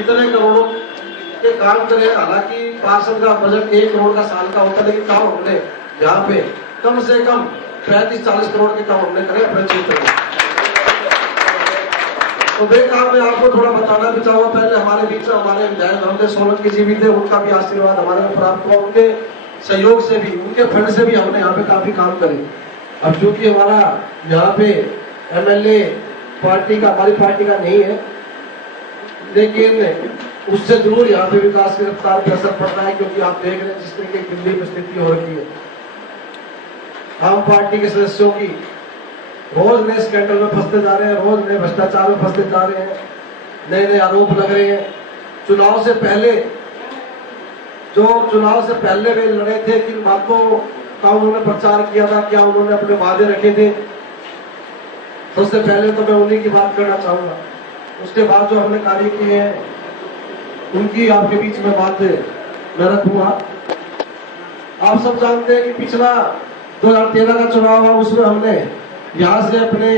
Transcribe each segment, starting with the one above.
इतने करोड़ों के काम करे। हालांकि पार्षद का बजट 1 करोड़ का साल का होता है, लेकिन काम हमने यहाँ पे कम से कम 35-40 करोड़ के काम हमने करे अपने क्षेत्र में। तो बेकार मैं आपको थोड़ा बताना भी चाहूंगा। पहले हमारे बीच में हमारे विधायक धर्मेंद्र सोलंकी जी भी थे, उनका भी आशीर्वाद हमारे को प्राप्त हुआ, उनके सहयोग से भी, उनके फंड से भी हमने यहाँ पे काफी काम करे। अब चूंकि हमारा यहाँ पे एमएलए पार्टी का, हमारी पार्टी का नहीं है, लेकिन उससे जरूर यहाँ पे विकास की रफ्तार पे असर पड़ रहा है, क्योंकि आप देख रहे हैं जिस तरीके की दिल्ली में स्थिति हो रही है। आम पार्टी के सदस्यों की रोज नए स्कैंडल में फंसते जा रहे हैं, रोज नए भ्रष्टाचार में फंसते जा रहे हैं, नए नए आरोप लग रहे हैं। चुनाव से पहले वे लड़े थे, किन बातों का उन्होंने प्रचार किया था, क्या उन्होंने अपने वादे रखे थे, सबसे पहले तो मैं उन्हीं की बात करना चाहूंगा। उसके बाद जो हमने कार्य किए हैं उनकी आपके बीच में बात मैं रखूंगा। आप सब जानते हैं कि पिछला 2013 का चुनाव हुआ, उसमें हमने यहाँ से अपने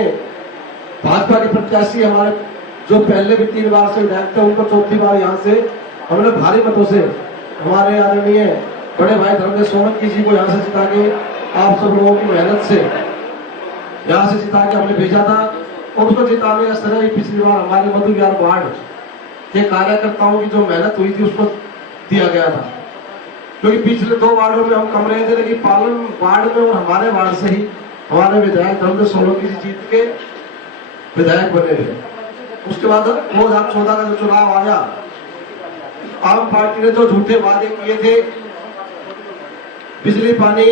भाजपा के प्रत्याशी, हमारे जो पहले भी 3 बार से विधायक थे, उनको 4थी बार यहाँ से हमने भारी मतों से हमारे आदरणीय बड़े भाई धर्मेंद्र सोलंकी जी को यहाँ से जिता के, आप सब लोगों की मेहनत से यहाँ से जिता के हमने भेजा था। और उसको जिताने का श्रेय पिछली बार हमारे मधु विहार वार्ड के कार्यकर्ताओं की जो मेहनत हुई थी उसको दिया गया था, क्योंकि पिछले 2 वार्डों में हम कम रहे थे, लेकिन पालन वार्ड में और हमारे वार्ड से ही हमारे विधायक धर्मेंद्र सोलंकी जी जीत के विधायक बने थे। उसके बाद 2014 का जो चुनाव आया, आम पार्टी ने जो झूठे वादे किए थे, बिजली पानी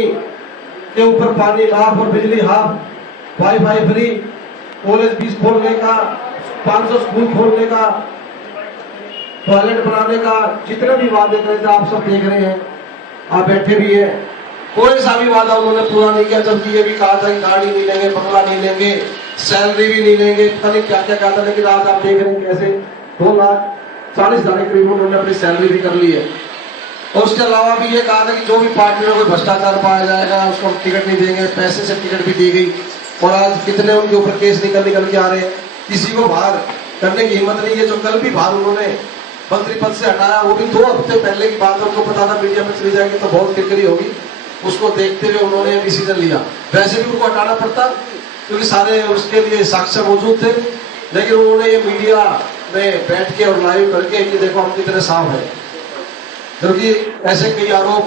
के ऊपर पानी हाफ और बिजली half, wifi free, college fees खोलने का, 500 स्कूल खोलने का, टॉयलेट बनाने का, जितने भी वादे करे थे आप सब देख रहे हैं, आप बैठे भी हैं। कोई सा भी वादा उन्होंने पूरा नहीं किया, जबकि ये भी कहा था कि गाड़ी नहीं लेंगे, बंगला नहीं लेंगे, सैलरी भी नहीं लेंगे, पता नहीं क्या क्या कहा था। लेकिन आज आप देख रहे हैं कैसे 2,40,000 के करीब उन्होंने अपनी सैलरी भी कर ली है। और उसके अलावा भी ये कहा था कि जो भी पार्टी में कोई भ्रष्टाचार पाया जाएगा उसको हम टिकट नहीं देंगे, पैसे से टिकट भी दी गई। और आज कितने उनके ऊपर केस निकल के आ रहे हैं, किसी को बाहर करने की हिम्मत नहीं है। जो कल भी बाहर उन्होंने मंत्री पद से हटाया, वो भी 2 हफ्ते पहले की बात है, उनको पता था मीडिया में चली जाएगी तो बहुत किरकिरी होगी, उसको देखते हुए उन्होंने डिसीजन लिया। वैसे भी उनको हटाना पड़ता, क्योंकि सारे उसके लिए साक्ष्य मौजूद थे, लेकिन उन्होंने ये मीडिया में बैठ के और लाइव करके ये देखो हम कितने साफ है। क्योंकि ऐसे कई आरोप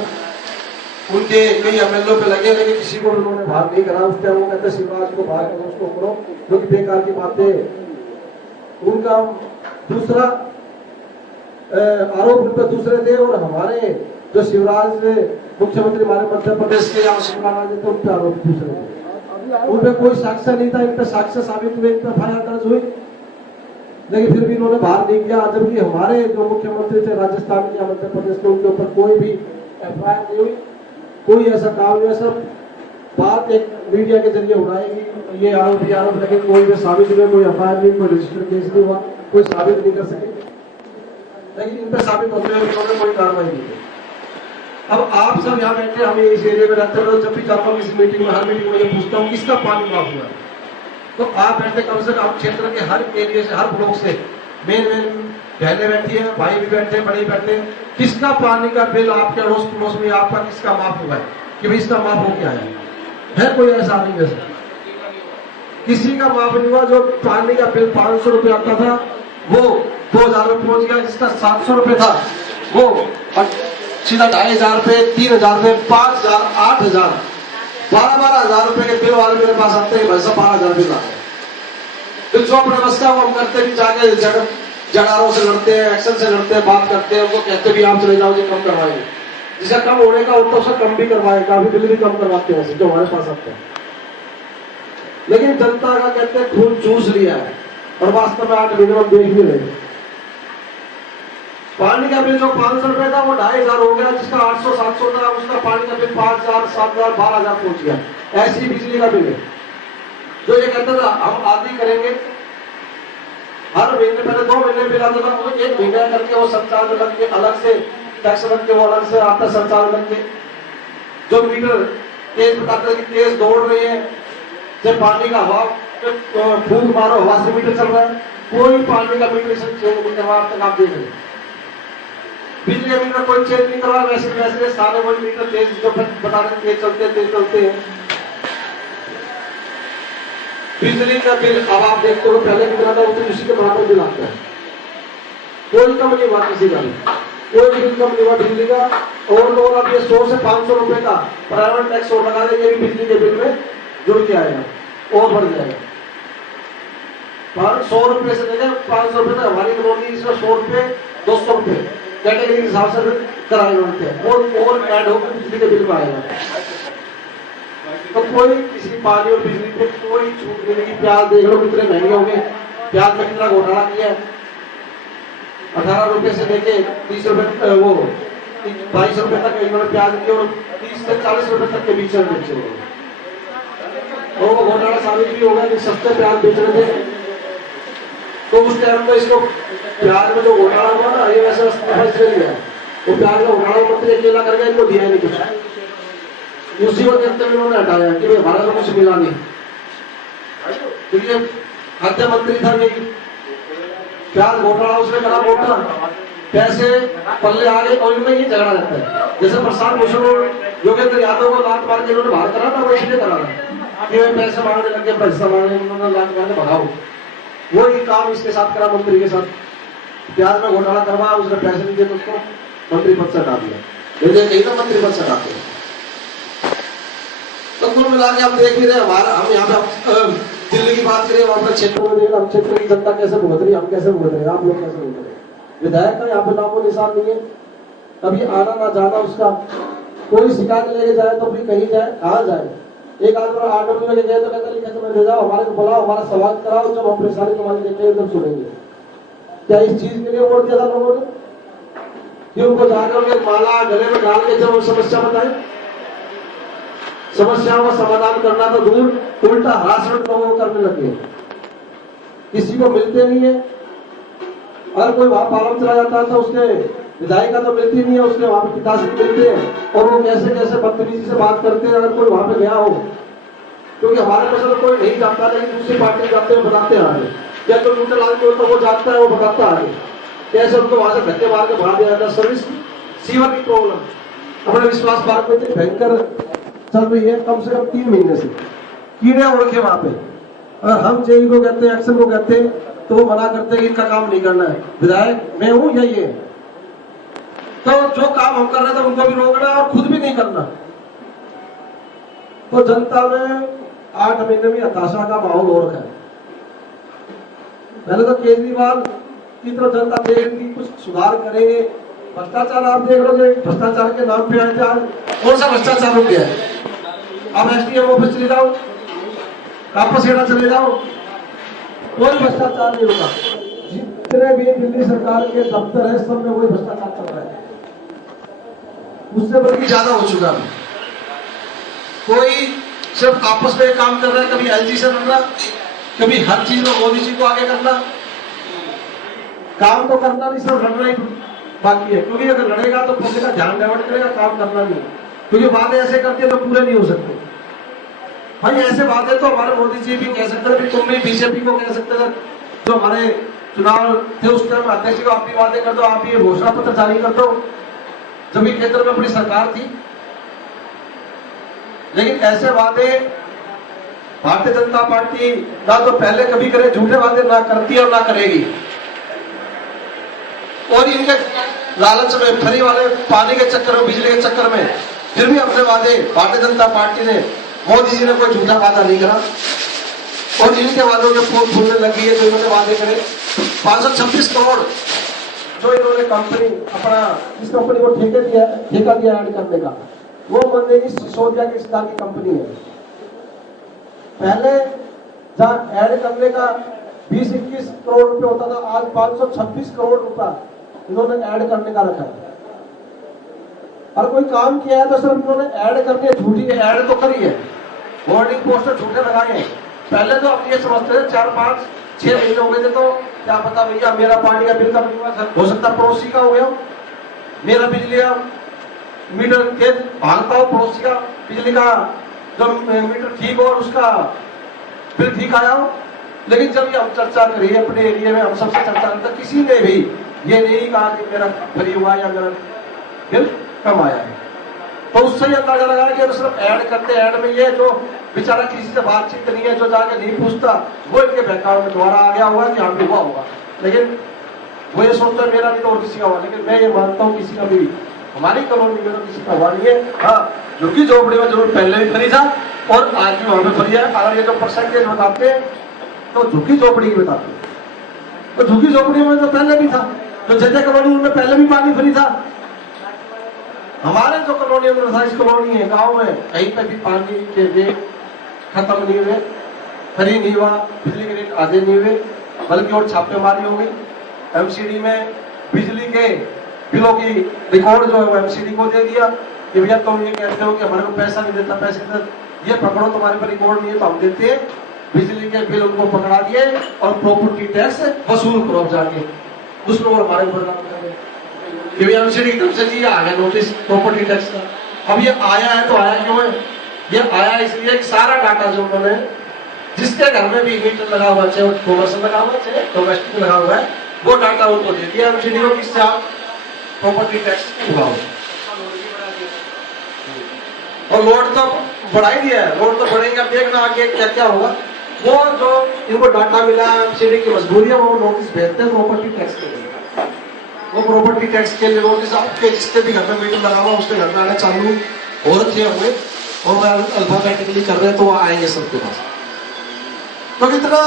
उनके कई एमएलए पे लगे, लेकिन किसी को उन्होंने बाहर नहीं करा। उस टाइम वो कहते शिवराज को बाहर करो, उसको करो, जो कि बेकार की बातें। उनका दूसरा आरोप उन पर दूसरे थे, और हमारे जो शिवराज मुख्यमंत्री हमारे मध्य प्रदेश के या शिवराज थे, उन पर आरोप दूसरे थे। उन पर कोई साक्ष्य नहीं था, इन पर साक्ष्य साबित हुए, इन पर एफआईआर दर्ज हुई, लेकिन फिर भी इन्होंने बाहर नहीं किया। जबकि हमारे जो मुख्यमंत्री थे राजस्थान या मध्य प्रदेश के, उनके ऊपर कोई भी एफआईआर नहीं हुई, कोई ऐसा काम नहीं है। सब बात एक मीडिया के जरिए उड़ाएगी, ये आरोप लगे, कोई भी साबित हुए, कोई एफआईआर नहीं, कोई रजिस्टर्ड केस नहीं हुआ, कोई साबित नहीं कर सके। लेकिन इन पर साबित होते हुए उन्होंने कोई कार्रवाई नहीं की। अब आप सब यहाँ बैठे, हम इस एरिया में रहते हैं, जब भी जाता हूँ किसी मीटिंग में, हर मीटिंग में ये पूछता हूँ किसका पानी माफ हुआ, तो आप बैठे कम से कम क्षेत्र के हर एरिया से, हर ब्लॉक से मेन बहनें बैठी है, भाई भी बैठे, बड़े बैठे, किसका पानी का बिल आपके अड़ोस पड़ोस में आपका किसका माफ हुआ है, कि भाई इसका माफ हो क्या है कोई ऐसा नहीं है? किसी का माफ नहीं हुआ। जो पानी का बिल 500 रुपए आता था वो 2000 रुपए पहुंच गया, जिसका 700 रुपए था वो सीधा 2500 रुपए, 3000 रुपए, 5000, 8000, 12,000 रुपए के बिल वाले मेरे पास आते हैं, भाई साहब 12,000 बिल आते हैं। तो जो अपने बस का वो हम करते भी, जाके जगारों से लड़ते हैं, एक्शन से लड़ते हैं, बात करते हैं, उनको कहते भी आप चले जाओ, ये कम करवाएंगे, जिसका कम होने का होता है उसका कम भी करवाएगा, काफी बिल भी कम करवाते हैं जो हमारे पास आते हैं। लेकिन जनता का कहते हैं खून चूस लिया है, और वास्तव में 8 महीने में देख भी रहे। पानी का बिल जो 500 रुपए था वो 2500 हो गया, जिसका 800-700 था उसका पानी का बिल 5000, 7000, 12,000 पहुंच गया। ऐसी बिजली का बिल है जो ये कहता था हम आदि करेंगे, हर महीने पहले 2 महीने बिल आता था, वो 1 महीना करके वो सरचार्ज लग के अलग से टैक्स लग के वो अलग से आता सरचार्ज लग के, जो मीटर तेज बताते कि तेज दौड़ रही है, जब पानी का हवा फूंक मारो हवा से मीटर चल रहा है, कोई पानी का मीटर चेंज नहीं करवा, अब तक आप देख रहे। बिजली का मीटर कोई चेंज नहीं करवा, वैसे वैसे सारे वही मीटर तेज जो बता रहे तेज चलते हैं। बिजली का बिल अब आप देखते हो पहले कितना था, उसी के बराबर बिल आता है। कोई कम नहीं हुआ किसी का भी, कोई बिल कम नहीं हुआ बिजली का। और अब ये 100 से 500 रुपए का प्राइवेट टैक्स और लगा देंगे, भी बिजली के बिल में जुड़ के आएगा और बढ़ जाएगा। पर 100 रुपए से लेकर 500 रुपए तक हमारी कॉलोनी इसमें 100 रुपए 200 रुपए कैटेगरी के हिसाब से कराए होते हैं और ऐड होकर बिजली के बिल में आएगा। तो कोई किसी पानी और बिजली पे कोई छूट नहीं मिलेगी। प्याज देख लो कितने महंगे होंगे, प्याज में कितना घोटाला किया है। 18 रुपए से लेके 30 रुपए वो 22 रुपए तक इन्होंने प्याज की और 30 से 40 रुपए तक के बीच में बेचे हुए। और वो घोटाला साबित भी होगा कि सस्ते प्याज बेच रहे थे। तो उस टाइम तो इसको प्याज में जो घोटाला हुआ ना, ये वैसे लिया वो प्याज का घोटाला मंत्री अकेला कर गया, इनको दिया नहीं कुछ। उसी को देखते हुए उन्होंने हटाया कि भाई हमारा तो कुछ मिला नहीं, क्योंकि खाद्य मंत्री था नहीं। प्याज घोटाला उसने करा मोटा, पैसे पल्ले आ गए और इनमें ये झगड़ा रहता है। जैसे प्रशांत भूषण और योगेंद्र यादव को लात मार के इन्होंने बाहर करा था, वो इसलिए करा था कि वे पैसे मांगने लगे, पैसा मांगने उन्होंने लात मारने भगाओ। वही काम इसके साथ करा मंत्री के साथ। प्याज में घोटाला करवा, उसने पैसे नहीं दिए तो उसको मंत्री पद से हटा दिया। कहीं ना मंत्री पद से हटाते। तो कुल मिला के आप देख ही रहे, हमारा हम यहाँ पे दिल्ली की बात करें, अपने क्षेत्र में देख, हम क्षेत्र की जनता कैसे भुगत रही है, हम कैसे भुगत रहे हैं, आप लोग कैसे भुगत रहे हैं। विधायक का यहाँ पे नामो निशान नहीं है, कभी आना ना जाना उसका। कोई शिकायत लेके जाए तो भी कहीं जाए, कहाँ जाए। एक आदमी आरडब्ल्यू लेके गए तो कहता लिखा तो ले जाओ, हमारे को बुलाओ, हमारा सवाल कराओ, जब हम परेशानी तुम्हारी देखेंगे तब सुनेंगे। क्या इस चीज के लिए वोट दिया था लोगों ने कि उनको जाकर उनके माला गले में डाल के जब समस्या बताए? समस्याओं का समाधान करना तो दूर, उल्टा हरासमेंट लोगों को करने लगे। किसी को मिलते नहीं है। अगर कोई वहां पालम चला जाता है तो उसके विधायिका तो मिलती नहीं है, उसके वहां पे पिताश्री मिलते हैं और वो कैसे कैसे बदतमीजी से बात करते हैं। अगर कोई वहां पे गया हो, क्योंकि हमारे पास तो कोई नहीं जाता, लेकिन दूसरी पार्टी जाते हैं बताते हैं आगे, या कोई न्यूट्रल आदमी होता वो जाता है, वो बताता आगे कैसे उनको वहां से धक्के मार के भगा दिया जाता है। सर्विस सीवर की प्रॉब्लम अपने विश्वास पार्क में इतनी भयंकर चल रही है, कम से कम 3 महीने से कीड़े उड़ के वहां पे। अगर हम जेई को कहते हैं, एक्शन को कहते हैं, तो वो मना करते हैं कि इनका काम नहीं करना है। विधायक मैं हूं या ये, तो जो काम हम कर रहे थे उनको भी रोकना और खुद भी नहीं करना। तो जनता में 8 महीने में हताशा का माहौल हो रखा है। पहले तो केजरीवाल की तरफ जनता देख रही थी कुछ सुधार करेंगे। भ्रष्टाचार आप देख लो, भ्रष्टाचार के नाम पे आए थे, आज कौन सा भ्रष्टाचार हो गया है? आप एसडीएम ऑफिस चले जाओ, कापासेड़ा चले जाओ, कोई भ्रष्टाचार नहीं होगा। जितने भी दिल्ली सरकार के दफ्तर है सब में वही भ्रष्टाचार चल रहा है, उससे बल्कि ज्यादा हो चुका है। कोई सिर्फ आपस में काम कर रहा है, कभी एलजी से लड़ना, कभी हर चीज में मोदी जी को आगे करना। काम तो करना नहीं, सिर्फ लड़ना ही बाकी है। क्योंकि अगर लड़ेगा तो पब्लिक का ध्यान डाइवर्ट करेगा, काम करना नहीं। क्योंकि बातें ऐसे करती है तो पूरे नहीं हो सकते। भाई ऐसे बातें तो हमारे मोदी जी भी कह सकते थे, तुम भी बीजेपी को कह सकते थे। जो हमारे चुनाव थे उस टाइम अध्यक्ष को आप भी वादे कर दो, आप भी घोषणा पत्र जारी कर दो, जब भी केंद्र में अपनी सरकार थी। लेकिन ऐसे वादे भारतीय जनता पार्टी ना तो पहले कभी करे, झूठे वादे ना करती और ना करेगी। और इनके लालच में, फ्री वाले पानी के चक्कर में, बिजली के चक्कर में फिर भी अपने वादे भारतीय जनता पार्टी ने, मोदी जी ने कोई झूठा वादा नहीं करा। और इनके वादों के फूल फूलने लगी है। जो इन्होंने वादे करे 526 करोड़ जो इन्होंने कंपनी अपना, इस कंपनी को ठेका दिया ऐड करने का, वो बनेगी सिसोदिया के रिश्तेदार की कंपनी है। पहले जहां ऐड करने का 20-21 करोड़ रुपए होता था, आज 526 करोड़ रुपया इन्होंने ऐड करने का रखा है। और कोई काम किया है तो सिर्फ इन्होंने ऐड करके, झूठी ऐड तो करी है, होर्डिंग पोस्टर झूठे लगाए हैं। पहले तो आप ये समझते थे 4-5-6 महीने हो गए थे तो क्या पता भैया मेरा पानी का बिल का हो सकता पड़ोसी का हो गया, मेरा बिजली का मीटर के भागता हो, पड़ोसी का बिजली का जो मीटर ठीक हो और उसका बिल ठीक आया हो। लेकिन जब ये हम चर्चा करिए अपने एरिया में, हम सबसे चर्चा करते, किसी ने भी ये नहीं कहा कि मेरा फ्री हुआ या मेरा बिल कम आया है। तो उससे ही अंदाजा लगाया कि सिर्फ ऐड करते, ऐड में ये जो बेचारा किसी से बातचीत नहीं है, जो जाके नहीं पूछता, वो इनके बैंक अकाउंट में दोबारा आ गया होगा कि हाँ हुआ होगा, लेकिन वो ये सोचता है मेरा नहीं तो और किसी का हुआ। लेकिन मैं ये मानता हूँ किसी का भी, हमारी कॉलोनी में तो किसी का हुआ नहीं है। हाँ, झुग्गी झोपड़ी में जरूर पहले भी फ्री था और आज भी वहां पे फ्री है। अगर ये जो परसेंटेज बताते हैं तो झुग्गी झोपड़ी की बताते हैं, तो झुग्गी झोपड़ी में तो पहले भी था, तो जय कॉलोनी उनमें पहले भी पानी फ्री था। हमारे जो कॉलोनी में 28 कॉलोनी है गांव में, कहीं पे भी पानी के रेट खत्म नहीं हुए, फ्री नहीं हुआ, बिजली के रेट आधे नहीं हुए, बल्कि और छापेमारी हो गई। एमसीडी में बिजली के बिलों की रिकॉर्ड जो है वो एमसीडी को दे दिया कि भैया तुम ये कहते हो कि हमारे को पैसा नहीं देता, पैसे देता, ये पकड़ो, तुम्हारे पर रिकॉर्ड नहीं है तो हम देते हैं। बिजली के बिल उनको पकड़ा दिए और प्रॉपर्टी टैक्स वसूल करो जाके, उस लोग हमारे ऊपर काम कर रहे हैं कि भैया एमसीडी की तरफ से जी आ गया नोटिस प्रॉपर्टी टैक्स का। अब ये आया है तो आया क्यों है? ये आया इसलिए कि सारा डाटा जो उन्होंने, जिसके घर में भी मीटर लगा हुआ है, चाहे कॉमर्शियल लगा हुआ है चाहे डोमेस्टिक लगा हुआ है, वो डाटा उनको दे दिया एमसीडी को, किससे आप प्रॉपर्टी टैक्स उगाओ। और लोड तो बढ़ा ही दिया है, लोड तो बढ़ेंगे, अब देखना आगे क्या क्या होगा। वो जो इनको डाटा मिला एमसीडी की मजबूरी है, वो नोटिस भेजते हैं प्रॉपर्टी टैक्स के लिए। वो प्रॉपर्टी टैक्स के लिए नोटिस आपके जिसके भी घर में मीटर लगा हुआ उसके घर में आना चालू हो रखे हुए, और मैं अल्फाबेटिकली कर रहे हैं तो वो आएंगे सबके पास। तो इतना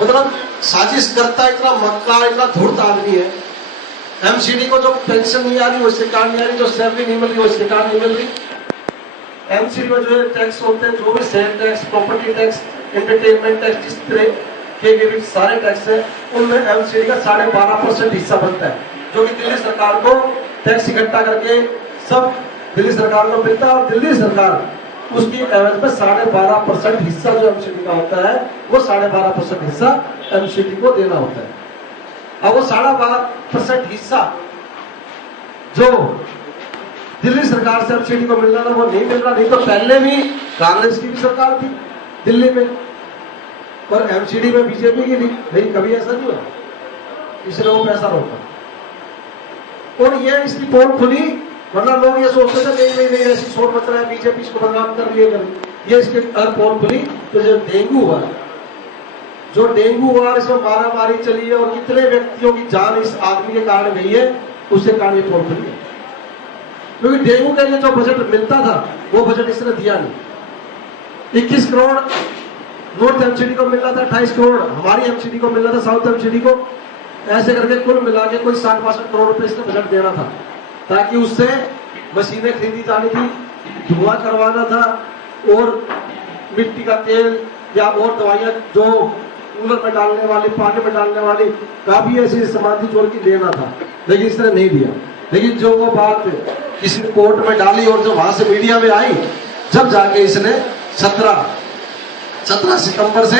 मतलब साजिश करता, इतना मक्का, इतना धूर्त आदमी है। एमसीडी को जो पेंशन नहीं आ रही वो इसके कारण नहीं आ रही, जो सैलरी नहीं मिल रही वो इसके कारण नहीं मिल रही। एमसीडी में जो टैक्स होते हैं, जो भी sale tax, property tax, entertainment tax, जिस तरह के भी सारे टैक्स है, उनमें एमसीडी का 12.5% हिस्सा बनता है, जो कि दिल्ली सरकार को टैक्स इकट्ठा करके सब दिल्ली सरकार को मिलता है। और दिल्ली सरकार उसकी एवज में 12.5% हिस्सा जो एमसीडी का होता है, वो 12.5% हिस्सा एमसीडी को देना होता है। अब वो 12.5% हिस्सा जो दिल्ली सरकार से एमसीडी को मिलना था वो नहीं मिल रहा। नहीं तो पहले भी कांग्रेस की भी सरकार थी दिल्ली में, पर एमसीडी में बीजेपी की थी, नहीं कभी ऐसा नहीं हुआ, इसलिए वो पैसा रोका। और ये इसकी पोल खुली, वरना लोग ये सोचते थे नहीं नहीं नहीं ऐसी शोर मच रहा है, बीजेपी इसको बदनाम कर रही है। ये इसके पोल खुली तो जो डेंगू हुआ, जो डेंगू हुआ, इसमें मारा मारी चली है और कितने व्यक्तियों की जान इस आदमी के कारण गई है, उसके कारण ये पोल खुली है। क्योंकि डेंगू के लिए जो बजट मिलता था वो बजट इसने दिया नहीं। 21 करोड़ नॉर्थ एमसीडी को मिल रहा था, 28 करोड़ हमारी एमसीडी को मिल रहा था, साउथ एमसीडी को, ऐसे करके कुल मिला के कोई 60-62 करोड़ रुपए इसने बजट देना था, ताकि उससे मशीनें खरीदी जानी थी, धुआं करवाना था, और मिट्टी का तेल या और दवाइयां जो कूलर में डालने वाली, पानी में डालने वाली, काफी ऐसी सामग्री जोड़ के देना था, लेकिन इसने नहीं दिया। लेकिन जो वो बात किसी ने कोर्ट में डाली और जो वहां से मीडिया में आई, जब जाके इसने 17 सितंबर से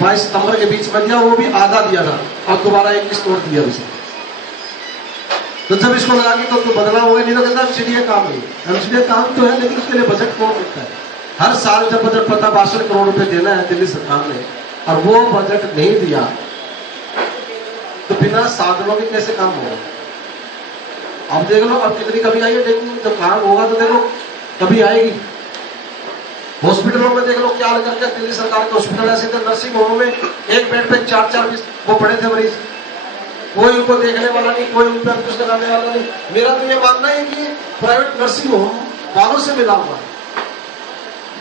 22 सितंबर के बीच में दिया, वो भी आधा दिया था और दोबारा 21 करोड़ दिया उसे। तो जब इसको लगा कि तो बदलाव हो गया, नहीं तो कहता एमसीडी काम नहीं, एमसीडी काम तो है, लेकिन उसके लिए बजट कौन देता है? हर साल जब बजट पता 62 करोड़ रुपए देना है दिल्ली सरकार ने, और वो बजट नहीं दिया तो बिना साधनों के कैसे काम होगा? अब देख लो, अब कितनी कभी आई है डेंगू, जब काम होगा तो देखो कभी आएगी। हॉस्पिटलों में देख लो क्या लगा क्या, दिल्ली सरकार के हॉस्पिटल ऐसे थे, नर्सिंग होम में एक बेड पे 4-4 वो पड़े थे मरीज, कोई उनको देखने वाला नहीं, कोई उन पर अंकुश लगाने वाला नहीं। मेरा तो ये मानना है कि प्राइवेट नर्सिंग होम वालों से मिला हुआ है,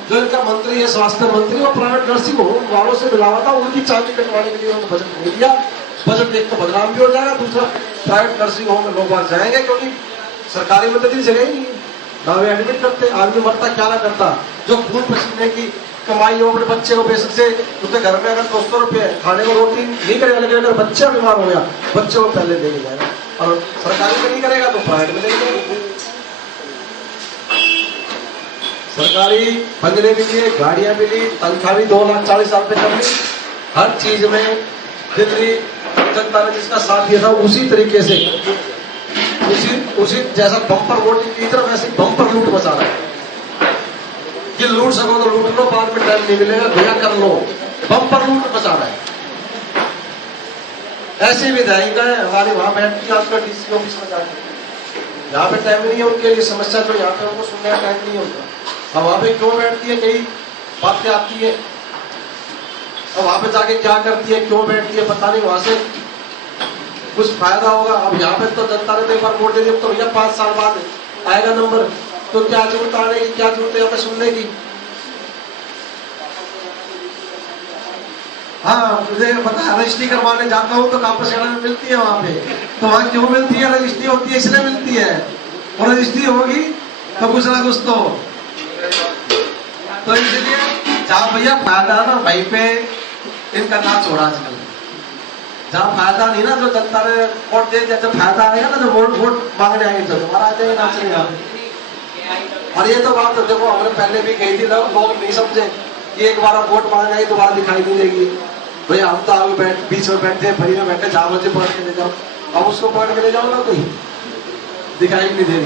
जो इनका मंत्री है स्वास्थ्य मंत्री, वो प्राइवेट नर्सिंग होम वालों से मिला हुआ था, उनकी चाबी कटवाने के लिए उन्होंने बजट नहीं दिया। बजट एक तो बदनाम भी हो जाएगा, दूसरा प्राइवेट नर्सिंग होम में लोग बाहर जाएंगे, क्योंकि सरकारी में तो इतनी जगह ही नहीं है, दावे एडमिट करते, आदमी मरता क्या ना करता, जो खून पसीने की कमाई हो अपने बच्चे को बेसिक से, उसके घर में अगर 200 रुपये खाने को रोटी नहीं करेगा, लेकिन अगर बच्चा बीमार हो गया बच्चे को पहले लेके जाएगा, और सरकारी में नहीं करेगा तो प्राइवेट में लेके जाएगा। सरकारी बंगले भी लिए, गाड़ियां भी ली, तनख्वाह भी 2,40,000 रुपये कर ली, हर चीज में दिल्ली जनता ने जिसका साथ दिया था उसी तरीके से, उसी जैसा बम्पर वोटिंग की तरफ वैसे बम्पर लूट मचा रहा है कि लूट सको तो लूट लो, बाद में टाइम नहीं मिलेगा, भैया कर लो, बम्पर लूट बचा रहे हैं। ऐसे विधायक है हमारे वहां बैठती है आजकल डीसी ऑफिस में जाके, यहाँ पे टाइम नहीं है उनके लिए, समस्या जो यहाँ पे उनको सुनने का टाइम नहीं होता। अब वहां पे क्यों बैठती है, कई बातें आती है, अब वहां पे जाके क्या करती है, क्यों बैठती है पता नहीं, वहां से कुछ फायदा होगा। अब यहाँ पे तो जनता ने एक बार वोट दे दी, तो भैया 5 साल बाद आएगा नंबर, तो क्या जरूरत आने की, क्या जरूरत है यहाँ पे सुनने की। हाँ मुझे पता है, रजिस्ट्री करवाने जाता हूँ तो कापसेड़ा में मिलती है वहां पे, तो वहां क्यों मिलती है, रजिस्ट्री होती है इसलिए मिलती है, और रजिस्ट्री होगी तो कुछ ना कुछ तो इसलिए जहाँ भैया फायदा ना वहीं पे इनका नाच हो रहा आजकल। जहाँ फायदा नहीं ना, जो जनता ने वोट दे दिया, जब फायदा आएगा ना, जो वोट मांगने आएंगे तो दोबारा आ जाएंगे नाचने यहाँ पे। और ये तो बात देखो हमने पहले भी कही थी, लोग नहीं समझे कि एक बार वोट मांगने आई दोबारा दिखाई नहीं देगी। भैया हम तो आगे बीच में बैठे, भरी में बैठे, जहाँ बच्चे पकड़ के ले जाओ, अब उसको पकड़ के ले जाओ ना, कोई दिखाई नहीं दे रही।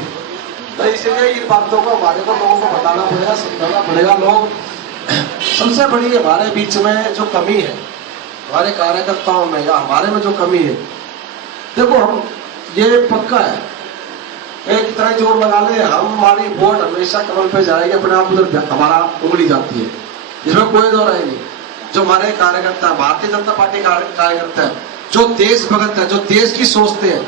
तो इसलिए इन बातों को हमारे को लोगों को बताना पड़ेगा, समझाना पड़ेगा। लोग सबसे बड़ी हमारे बीच में जो कमी है, हमारे कार्यकर्ताओं में या हमारे में जो कमी है, देखो हम ये पक्का है, एक तरह जोर लगा ले, हमारी वोट हमेशा कमल पे जाएगी, अपने आप उधर हमारा उंगली जाती है, इसमें कोई दो राय नहीं। जो हमारे कार्यकर्ता है, भारतीय जनता पार्टी कार्यकर्ता है, जो देशभक्त है, जो देश की सोचते हैं,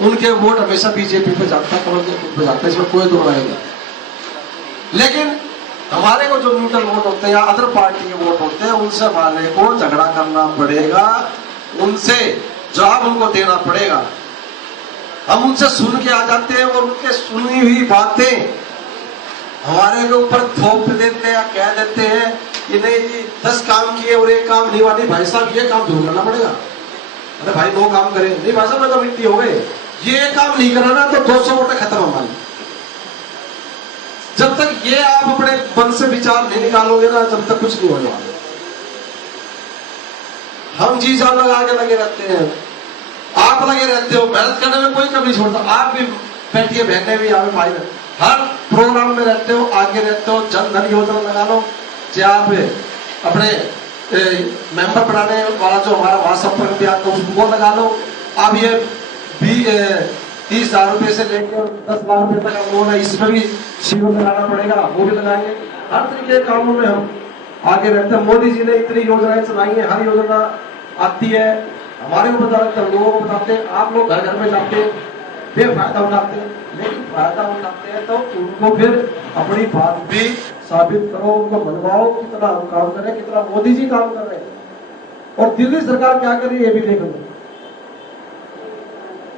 उनके वोट हमेशा बीजेपी पे जाता है, कमल पे जाता है, इसमें कोई दो राय नहीं। लेकिन हमारे को जो न्यूट्रल वोट होते हैं या अदर पार्टी के वोट होते हैं, उनसे हमारे को झगड़ा करना पड़ेगा, उनसे जवाब उनको देना पड़ेगा। हम उनसे सुन के आ जाते हैं और उनके सुनी हुई बातें हमारे के ऊपर थोप देते हैं या कह देते हैं कि नहीं जी 10 काम किए और एक काम नहीं हुआ। नहीं भाई साहब, ये काम जरूर करना पड़ेगा। अरे भाई 2 काम करें, नहीं भाई साहब मैं तो मिट्टी हो गए, ये काम नहीं कराना तो 200 वोट खत्म हमारी। जब तक ये आप अपने मन से विचार नहीं निकालोगे ना, जब तक कुछ नहीं होने वाला। हम जी जान लगा के लगे रहते हैं, आप लगे रहते हो, मेहनत करने में कोई कमी छोड़ता। आप भी बैठिए, बहने भी आप भाई हर प्रोग्राम में रहते हो, आगे रहते हो। जन धन योजना लगा लो, चाहे आप अपने मेंबर बनाने वाला जो हमारा वहां संपर्क भी आता है उसको लगा लो। आप ये 30,000 रुपए से लेकर 10 लाख रुपए तक लोन है, इसमें भी शिविर लगाना पड़ेगा, वो भी लगाएंगे। हर तरीके के कामों में हम आगे रहते हैं। मोदी जी ने इतनी योजनाएं चलाई है, हर योजना आती है, हमारे को बताते हैं, लोगों को बताते हैं, आप लोग घर घर में जाते हैं, बेफायदा उठाते हैं। लेकिन फायदा उठाते हैं तो उनको फिर अपनी बात भी साबित करो, उनको मनवाओ कितना हम काम कर रहे हैं, कितना मोदी जी काम कर रहे हैं और दिल्ली सरकार क्या कर रही है ये भी देख लो।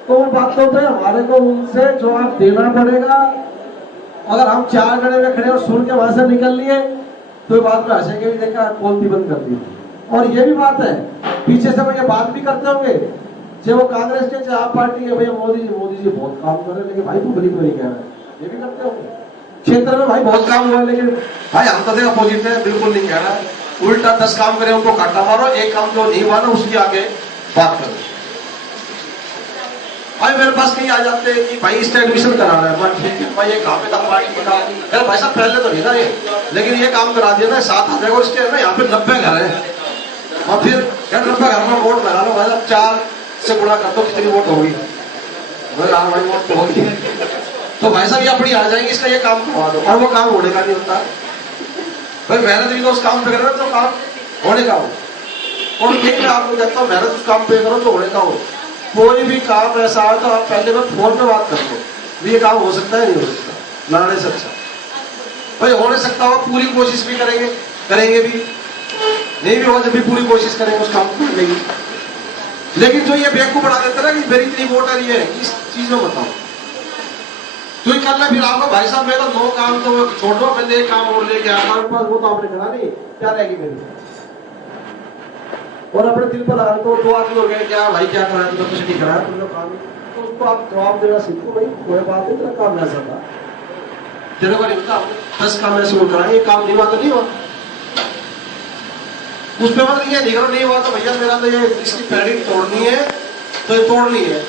तो वो बात तो होता है, हमारे को उनसे जवाब देना पड़ेगा। अगर हम 4 घंटे में खड़े और सुन के वहां से निकल लिए तो बात में हंसेंगे भी, देखा बोलती बंद कर दी। और ये भी बात है, पीछे से वो ये बात भी करते होंगे, चाहे वो कांग्रेस के चाहे आप पार्टी के, भैया मोदी जी बहुत काम कर रहे हैं, लेकिन भाई तू बड़ी बड़ी कह रहा है, ये भी करते होंगे। क्षेत्र में भाई बहुत काम हुआ है, लेकिन भाई हम तो अपोजिट है, बिल्कुल नहीं कह रहा है, उल्टा 10 काम करे उनको काटा मारो, एक काम जो नहीं हुआ ना उसकी आगे बात करो। भाई मेरे पास कहीं आ जाते हैं कि भाई इसका एडमिशन करा रहा है, ठीक है भाई ये कहाँ पे पार्टी बता, अरे भाई साहब पहले तो नहीं था ये, लेकिन ये काम करा दिया ना 7 आ जाएगा इसके ना, यहाँ पे 90 घर है और फिर 90 घर में वोट लगा लो भाई साहब, 4 से गुणा कर दो कितनी वोट होगी, भाई वोट तो होगी, तो भाई साहब ये अपनी आ जाएंगे, इसका ये काम करवा दो। और वो काम होने का नहीं होता भाई, मेहनत भी तो उस काम पे करो तो काम होने का हो। और एक मैं आपको कहता हूँ, मेहनत उस काम पे करो तो होने का हो। कोई भी काम ऐसा है तो आप पहले में फोन पे बात कर लो, ये काम हो सकता है नहीं हो सकता, लड़ने से अच्छा भाई हो नहीं सकता हो, पूरी कोशिश भी करेंगे भी, नहीं भी हो जब भी पूरी कोशिश करेंगे उस काम को करने की। लेकिन जो ये बेवकूफ बढ़ा देता है ना कि मेरी इतनी वोट आ रही है, इस चीज में बताओ तो कर ले, फिर आपको भाई साहब मेरा 9 काम तो छोड़ दो, मैंने एक काम और लेके आया था, वो तो आपने करा नहीं, क्या रहेगी मेरी। और अपने दिल पर लगा तो 2 आदमी हो गए, क्या भाई क्या कराया, तो कुछ नहीं कराया तुमने काम, तो उसको आप जवाब देना सीखो, भाई कोई बात नहीं, तेरा काम ऐसा था, तेरे को नहीं पता 10 काम ऐसे वो कराए, एक काम नहीं हुआ तो नहीं हुआ, उस पे मतलब ये नहीं करो नहीं हुआ तो भैया मेरा तो ये इसकी पैड़ी तोड़नी है तो ये तोड़नी है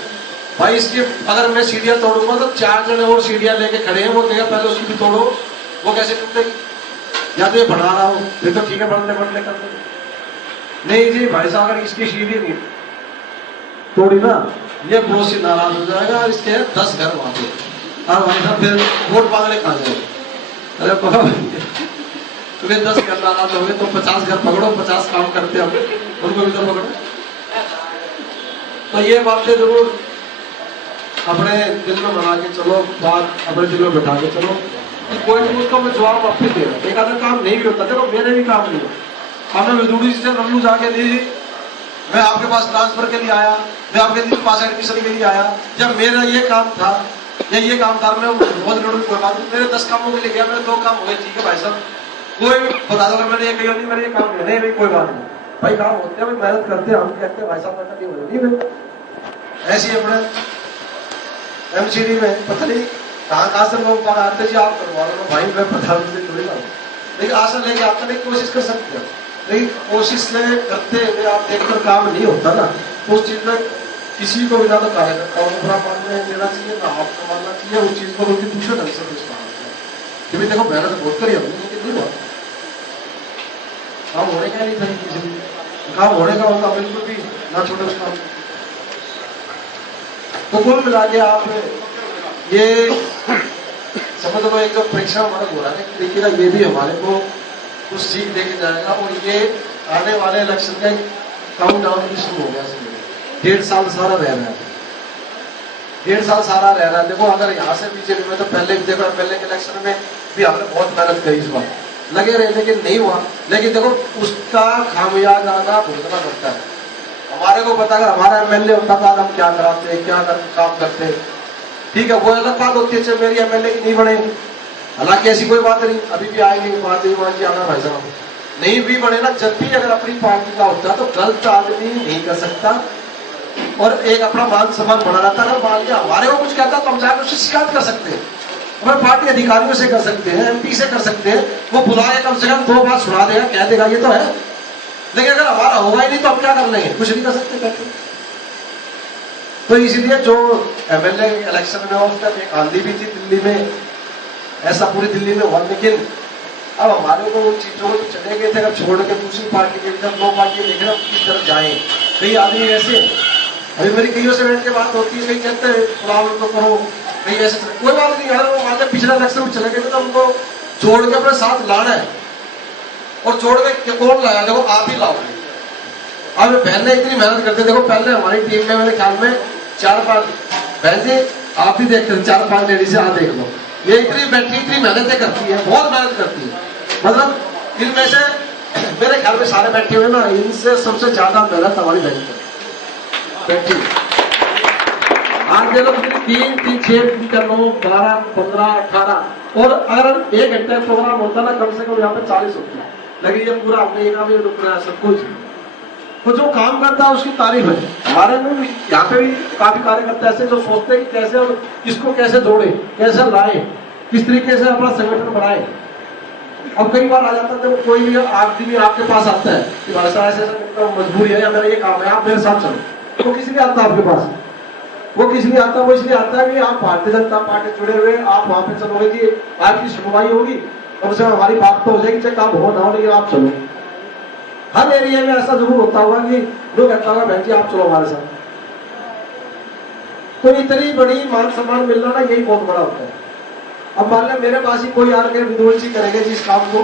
भाई। इसकी अगर मैं सीढ़ियां तोड़ूंगा तो 4 जने और सीढ़ियां लेके खड़े हैं, वो कहेगा पहले उसकी भी तोड़ो, वो कैसे टूटेगी, या तो ये बढ़ा रहा हो, ये तो ठीक है बढ़ने कर दो, नहीं जी भाई साहब अगर इसकी सीढ़ी नहीं तोड़ी ना, ये पड़ोसी नाराज हो जाएगा और इसके 10 घर वहां पे, और भाई साहब फिर वोट मांगने खा जाएगा। अरे पकड़ो तुम्हें 10 घर नाराज हो गए तो 50 घर पकड़ो, 50 काम करते हम उनको भी तो पकड़ो। तो ये बातें जरूर अपने दिल में बना के चलो, बात अपने दिल में बैठा के चलो। कोई भी उसका मैं जवाब वापस दे रहा, एक आधा काम नहीं भी होता, देखो मेरे भी काम नहीं होता। हमें मजदूरी से नल्लू जाके दी, मैं आपके पास ट्रांसफर के लिए आया, मैं आपके पास एडमिशन के लिए आया, जब मेरा ये काम था या ये काम था, मैं बहुत लड़ू कोई बात नहीं, मेरे 10 कामों के लिए गया, मेरे 2 काम हो गए, ठीक है भाई साहब कोई बता दो, मैंने ये कही होती मेरे ये काम नहीं भाई, कोई बात नहीं भाई, काम होते हैं भाई, मेहनत करते हैं, हम कहते हैं भाई साहब बेटा नहीं हो रही। ऐसी अपने एमसीडी में पता नहीं कहाँ से लोग आते जी आप करवा लो भाई, मैं प्रधानमंत्री थोड़ी ना, लेकिन आशा लेके आप करने की कोशिश कर सकते हो, लेकिन कोशिश से करते हुए आप देखकर काम नहीं होता ना, तो उस चीज में किसी को भी ज्यादा कार्यकर्ता को बुरा मानने देना चाहिए ना आपको मानना चाहिए, उस चीज को उनकी दूसरे ढंग से कुछ मानना चाहिए कि भाई देखो मेहनत बहुत करी हमने, लेकिन नहीं हुआ काम होने का नहीं था, किसी भी काम होने का होगा बिल्कुल भी ना छोटे उस काम। तो कुल मिला के आप ये समझ लो एक जो परीक्षा हमारा हो रहा है, देखिएगा ये भी हमारे को कुछ सीख देके जाएगा, और ये आने वाले इलेक्शन का काउंट डाउन भी शुरू हो गया। 1.5 साल सारा रह रहा है, 1.5 साल सारा रह रहा है। देखो अगर यहाँ से बीजेपी में तो पहले भी देखो पहले के इलेक्शन में भी हमने बहुत मेहनत करी, इस बार लगे रहे लेकिन नहीं हुआ, लेकिन देखो उसका खामियाजा भुगतना पड़ता है। हमारे को पता, अगर हमारा एमएलए होता था हम क्या कराते क्या काम करते, ठीक है वो अलग बात होती है, मेरी एमएलए की नहीं बने, हालांकि ऐसी कोई बात नहीं, अभी भी आएंगे बात आना भाई साहब, नहीं भी बने ना, जब भी अगर अपनी पार्टी का होता है तो गलत आदमी नहीं कर सकता, और एक अपना मान सम्मान बना रहता है। मान लिया हमारे को कुछ कहता तो हम चाहे उससे शिकायत कर सकते हैं, हमें पार्टी अधिकारियों से कर सकते हैं, एमपी से कर सकते हैं, वो बुलाए कम से कम 2 बार सुना देगा, कह देगा ये तो है, लेकिन अगर हमारा होगा ही नहीं तो हम क्या कर लेंगे, कुछ नहीं कर सकते करते। तो इसलिए जो एमएलए इलेक्शन में उस तक एक आंधी भी थी दिल्ली में, ऐसा पूरी दिल्ली में हुआ, लेकिन अब हमारे को उन चीजों को चले गए थे, अब छोड़ के दूसरी पार्टी के जब 2 पार्टी देख रहे किस तरफ जाए। कई आदमी ऐसे, अभी मेरी कईयों से बैठ के बात होती है, कई कहते हैं चुनाव तो करो, कहीं ऐसे कोई बात नहीं, अगर वो मान पिछले इलेक्शन में चले गए तो उनको जोड़ के अपने साथ लाना है, और जोड़ के कौन लाया, देखो आप ही लाओगे। अब पहले इतनी मेहनत करते, देखो पहले हमारी टीम में मेरे ख्याल में 4-5 बहन जी आप ही देखते, 4-5 लेडीज आप देख लो, ये इतनी बैठी इतनी मेहनतें करती है, बहुत मेहनत करती है, मतलब इनमें से मेरे ख्याल में सारे बैठे हुए ना, इनसे सबसे ज्यादा मेहनत हमारी बहन बैठी। आज देखो 3, 6, 9, 12, 15, 18, और अगर 1 घंटे प्रोग्राम होता ना कम से कम यहाँ पे 40 होती है, लेकिन ये पूरा अपने एक भी रुक रहा है सब कुछ। तो जो काम करता है उसकी तारीफ है, हमारे में भी यहाँ पे भी काफी कार्यकर्ता ऐसे जो सोचते हैं कि कैसे और इसको कैसे जोड़े, कैसे लाए, किस तरीके से अपना संगठन बढ़ाए। अब कई बार आ जाता है जब कोई भी आदमी आपके पास आता है कि भाई साहब ऐसे मजबूरी है या मेरा ये काम है, आप मेरे साथ चलो, तो किस लिए आता है आपके पास, वो किस लिए आता है, वो इसलिए आता है कि आप भारतीय जनता पार्टी जुड़े हुए, आप वहां पे चलोगे कि आपकी सुनवाई होगी, कम से कम हमारी बात तो हो जाएगी, चाहे काम हो ना हो, लेकिन आप चलो। हर एरिया में ऐसा जरूर होता होगा कि लोग कहता होगा बहन जी आप चलो हमारे साथ। तो इतनी बड़ी मान सम्मान मिलना ना यही बहुत बड़ा होता है। अब मान लिया मेरे पास ही कोई आकर विदोषी करेंगे जिस काम को,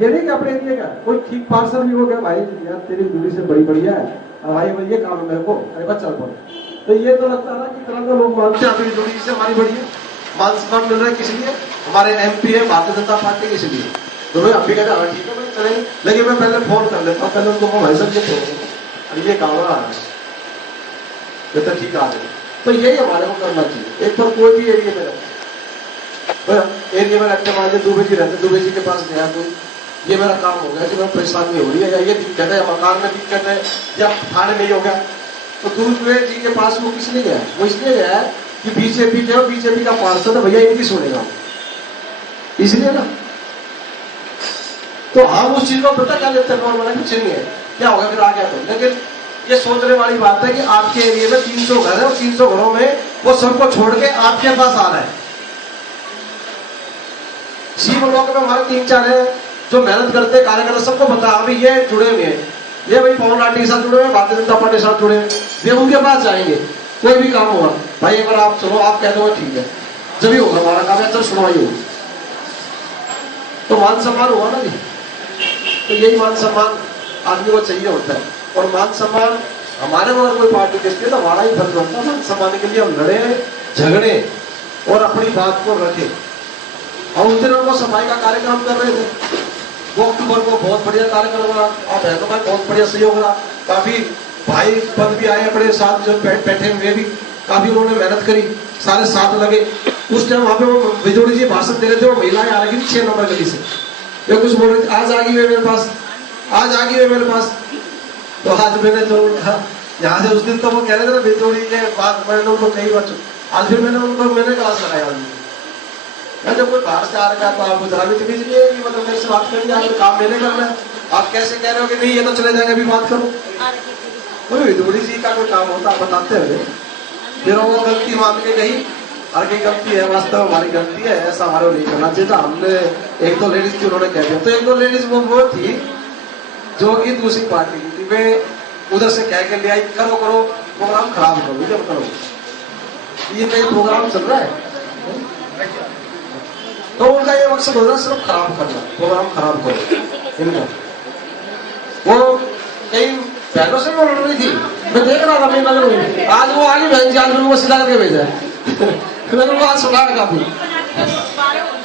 ये नहीं कि अपने एरिया का कोई ठीक पार्सल भी हो गया, भाई यार तेरी दूरी से बड़ी बढ़िया है, भाई ये काम है मेरे को, अरे बस चल पड़े, तो ये तो लगता है ना कि तरह का लोग मानते हैं अपनी दूरी से हमारी बढ़िया मान सम्मान मिल रहा है, किस लिए, हमारे एमपी है भारतीय जनता पार्टी के, इसलिए तो भाई अभी कहते हैं ठीक है भाई चलेंगे, लेकिन मैं पहले फोन कर लेता हूँ, पहले उनको भाई साहब ये काम आ रहा है, ये तो ठीक आ गए। तो यही हमारे को करना चाहिए। एक तो कोई भी एरिया में रहते, एरिया में रहते मान लीजिए दुबे जी रहते, दुबे जी के पास गया तो ये मेरा काम हो गया कि मैं परेशानी हो रही है, या ये दिक्कत है, मकान में दिक्कत है, या थाने नहीं हो गया, तो दुबे जी के पास वो किस लिए गया, वो इसलिए गया है कि बीजेपी जो बीजेपी का पार्षद है भैया इनकी सुनेगा, इसलिए ना। तो हम उस चीज को पता क्या लेते हैं, नॉर्मल कुछ नहीं है, क्या होगा फिर आ गया तो, लेकिन ये सोचने वाली बात है कि आपके एरिया में 300 घर है और 300 घरों में वो सबको छोड़ के आपके पास आ रहा है। सी ब्लॉक में हमारे 3-4 है, जो मेहनत करते हैं कार्यकर्ता सबको पता है अभी ये जुड़े हुए हैं, ये भाई पवन लाठी के साथ जुड़े हुए, भारतीय जनता पार्टी के साथ जुड़े हुए, ये उनके पास जाएंगे। कोई भी काम होगा भाई एक बार आप सुनो, आप कह दो ठीक है, जब ही होगा हमारा काम है, चल सुनवाई होगी, तो मान सम्मान हुआ ना जी। तो यही मान सम्मान आदमी को चाहिए होता है, और मान सम्मान हमारे को अगर कोई पार्टी देती है तो हमारा ही फर्ज बनता है मान सम्मान के लिए हम लड़े झगड़े और अपनी बात को रखे। और उस दिन वो सफाई का कार्यक्रम कर रहे थे, वो अक्टूबर को बहुत बढ़िया कार्यक्रम रहा, आप बहनों का बहुत बढ़िया सहयोग रहा, काफी भाई पद भी आए अपने साथ, जो बैठे हुए भी काफी उन्होंने मेहनत करी, सारे साथ लगे। उस टाइम वहां पे वो विजोड़ी जी भाषण दे रहे थे, वो महिलाएं आ रही थी 6 नंबर गली से, ये कुछ बोल रही थी, आज आ गई वे मेरे पास, आज आ गई वे मेरे पास। तो आज मैंने जो यहाँ से उस दिन तो वो कह रहे थे ना विजोड़ी ये बात, मैंने उनको कई बार, आज फिर मैंने क्लास लगाया मैं, जब कोई बाहर से आ रहा है तो आप जरा भी तमीज नहीं है कि मतलब मेरे से बात करनी है, काम मैंने करना है, आप कैसे कह रहे हो कि नहीं ये तो चले जाएंगे अभी बात करो। थोड़ी सी का कोई काम होता आप बताते हैं, फिर वो गलती मान के गई, हर की गलती है, वास्तव हमारी गलती है, ऐसा हमारे नहीं करना चाहिए था। हमने एक दो लेडीज थी उन्होंने कह दिया, तो एक दो लेडीज वो थी जो कि दूसरी पार्टी की थी, वे उधर से कह के ले आई करो करो प्रोग्राम खराब करो, जब करो ये नए प्रोग्राम चल रहा है, तो उनका ये मकसद होता है सिर्फ खराब करना, प्रोग्राम खराब करो इनका। वो कई बहनों से बोल रही थी, मैं देख रहा था अपनी नजर में, आज वो आगे बहन जी आज मैंने वो सीधा करके भेजा है मैंने उनको आज सुना काफी।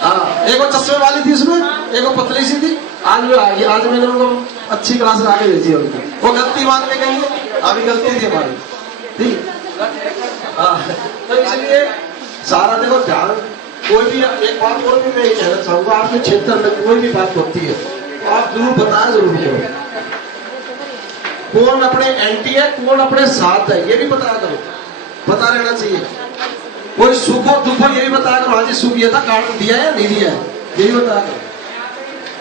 हाँ, एक वो चश्मे वाली थी उसमें, एक वो पतली सी थी, आज वो आ गई, आज मैंने उनको अच्छी क्लास में आगे भेजी है उनको, वो गलती मान के गई है, अभी गलती थी हमारी, ठीक। हाँ, तो इसलिए सारा देखो ध्यान, कोई भी एक बात और भी मैं ये कहना चाहूंगा, आपके क्षेत्र में कोई भी बात होती है तो आप जरूर बताया जरूर करो, कौन अपने एंटी है कौन अपने साथ है ये भी बताया करो, पता रहना चाहिए। कोई सुख हो दुख हो ये भी बताया करो, आज सुख ये था कारण दिया है नहीं दिया है ये भी बताया करो।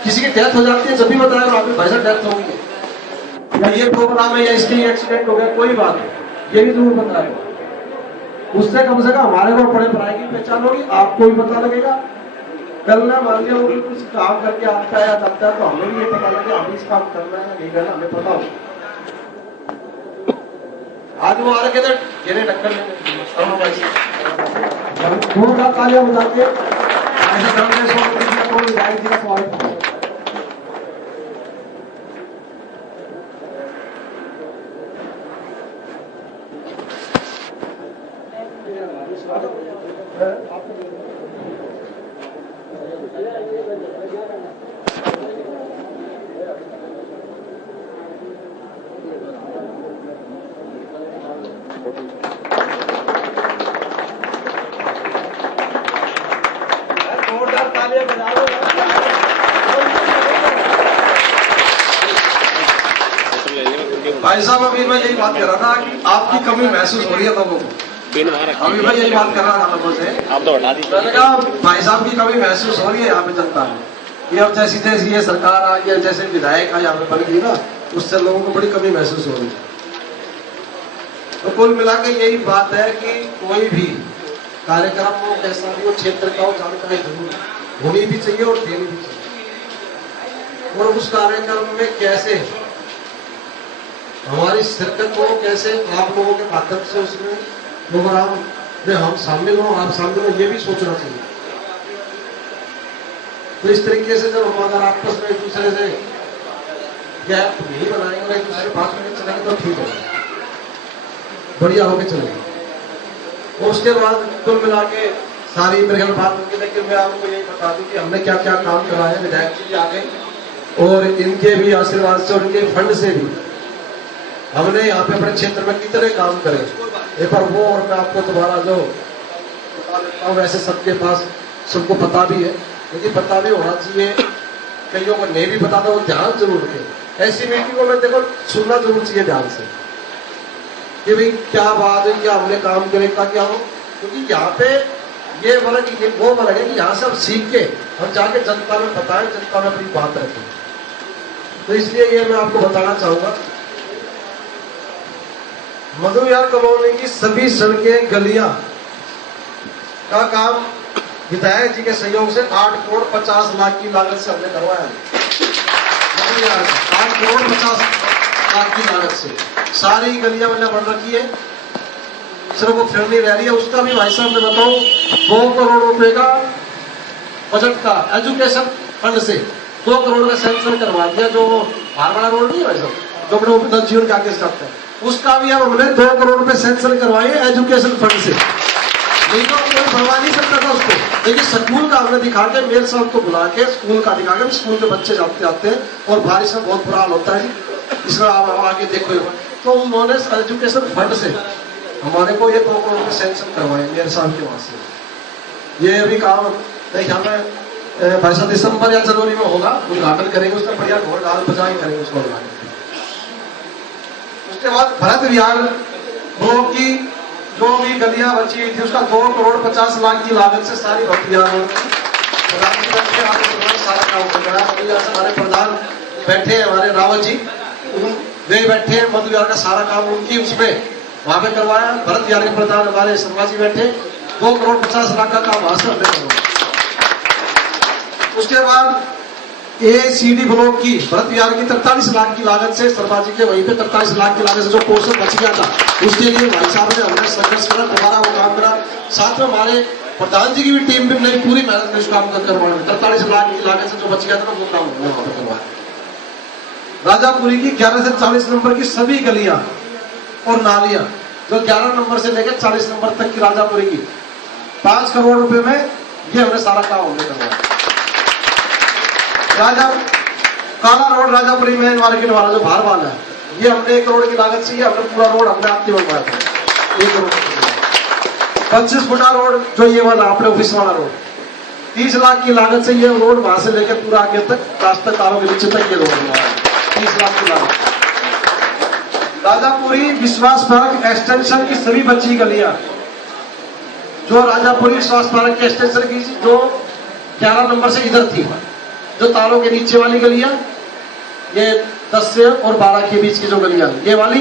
किसी की डेथ हो जाती है जब भी बताया करो, आपकी भाई साहब डेथ हो गई या ये प्रोग्राम है या इसके एक्सीडेंट हो गया, कोई बात नहीं ये भी जरूर बताया करो, उससे कम से कम हमारे को बड़े पढ़ाई की पहचान होगी, आपको भी पता लगेगा। कल ना मान लिया वो कुछ काम करके आता है या जाता है तो हमें भी ये पता लगे हमें इस काम करना है नहीं करना, हमें पता हो। आज वो आ रखे थे घेरे टक्कर लेने तालियां बजा के ऐसे स्वागत है। भाई साहब अभी मैं यही बात कर रहा था कि आपकी कमी महसूस हो रही है लोगों को, अभी मैं यही बात कर रहा था लोगों से, मैंने कहा भाई साहब की कमी महसूस हो रही है यहाँ पे जनता में, ये अब जैसी जैसी ये सरकार आ गई जैसे विधायक यहाँ पे बन गई ना, उससे लोगों को बड़ी कमी महसूस हो रही है। तो कुल मिला के यही बात है कि कोई भी कार्यक्रम हो कैसा भी हो क्षेत्र का हो जानकारी जरूर होनी भी चाहिए और देनी भी चाहिए, और उस कार्यक्रम में कैसे हमारी शिरकत हो, कैसे आप लोगों के माध्यम से उसमें प्रोग्राम में हम शामिल हो, आप शामिल हो, ये भी सोचना चाहिए। तो इस तरीके से जब हम अगर आपस में एक दूसरे से गैप नहीं बनाएंगे और एक दूसरे बात में चलेंगे तो ठीक होगा, बढ़िया होके चलेंगे। और उसके बाद कुल मिला के सारी मेरे ख्याल बात होगी, लेकिन मैं आपको यही बता दूं कि हमने क्या क्या काम करा है, विधायक जी भी आ गए और इनके भी आशीर्वाद से और इनके फंड से भी हमने यहाँ पे अपने क्षेत्र में कितने काम करे, एक बार वो और मैं आपको दोबारा जो बता देता हूँ, वैसे सबके पास सबको पता भी है, लेकिन पता भी होना चाहिए, कईयों को नहीं भी पता था वो ध्यान जरूर रखे। ऐसी मीटिंग को मैं देखो सुनना जरूर चाहिए ध्यान से कि भाई क्या बात है, क्या हमने काम करे का क्या हो, क्योंकि यहाँ पे ये वर्ग वो वर्ग है कि यहाँ से हम सीख के हम जाके जनता में बताएं, जनता में अपनी बात रखें। तो इसलिए ये मैं आपको बताना चाहूंगा, मधु विहार कॉलोनी की सभी सड़कें गलियां का काम विधायक जी के सहयोग से 8 करोड़ 50 लाख की लागत से हमने करवाया है। 5 करोड़ 50 लाख की लागत से सारी गलियां मैंने बन रखी है, सिर्फ वो फिरनी रह रही है। उसका भी भाई साहब मैं बताऊं 2 करोड़ रुपए का बजट का एजुकेशन फंड से 2 करोड़ का सैंक्शन करवा दिया। जो हारवाड़ा रोड नहीं है भाई साहब, जो अपने उपनल जीवन के आगे से जाता है, उसका भी अब हमने 2 करोड़ रुपए सैंक्शन करवाए एजुकेशन फंड से। नहीं तो कोई भरवा नहीं सकता था उसको, लेकिन स्कूल का हमने दिखा के मेयर साहब को बुला के स्कूल का दिखा के स्कूल के बच्चे जाते आते हैं और बारिश में बहुत बुरा हाल होता है, इसमें आप आगे देखो। तो उन्होंने एजुकेशन फंड से हमारे को ये 2 करोड़ रुपए सैंक्शन करवाए मेयर साहब के वहां से। ये अभी काम नहीं ख्याल में भाई साहब दिसंबर या जनवरी में होगा, उद्घाटन करेंगे, उसमें बढ़िया ढोल ढाल बजा ही करेंगे उसको। उसके बाद भरत विहार ब्लॉक की जो भी गलियां बची हुई थी उसका 2 करोड़ 50 लाख की लागत से सारी भरत विहार सारा काम कर रहा है। हमारे प्रधान बैठे हैं, हमारे रावत जी, वे बैठे हैं, मध्य विहार का सारा काम उनकी उसमें वहां पे करवाया। भरत विहार के प्रधान हमारे शर्मा जी बैठे, 2 करोड़ 50 लाख का काम वहां से हमने करवाया। उसके बाद ACD ब्लॉक की भरत विहार की 43 लाख की लागत से शर्मा जी के वहीं पे 43 लाख की लागत से जो पोर्शन बच गया था उसके लिए भाई साहब ने हमने संघर्ष करा, दोबारा वो काम करा। साथ में हमारे प्रधान जी की भी टीम भी पूरी मेहनत में इस काम को करवाया। 43 लाख की लागत से जो बच गया था ना वो काम हमने वहां पर करवाया। राजापुरी की 11 से 40 नंबर की सभी गलियां और नालियां जो 11 नंबर से लेकर 40 नंबर तक की राजापुरी की 5 करोड़ रुपए में ये हमने सारा काम हमने करवाया। राजा काला रोड राजापुरी मेन मार्केट वाला जो बाहर वाला है, ये हमने 1 करोड़ की लागत से हमने पूरा रोड अपने आप ही बनवाया था। 1 करोड़ 25 फुटा रोड जो ये वाला अपने ऑफिस वाला रोड 30 लाख की लागत से ये रोड वहां से लेकर पूरा आगे तक रास्ते तारों के नीचे तक ये रोड बनवाया 30 लाख की लागत। राजापुरी विश्वास पार्क एक्सटेंशन की सभी बची गलियां जो राजापुरी विश्वास पार्क के एक्सटेंशन की जो 11 नंबर से इधर थी, जो तारों के नीचे वाली गलियां, ये 10 से और 12 के बीच की जो गलियां, ये वाली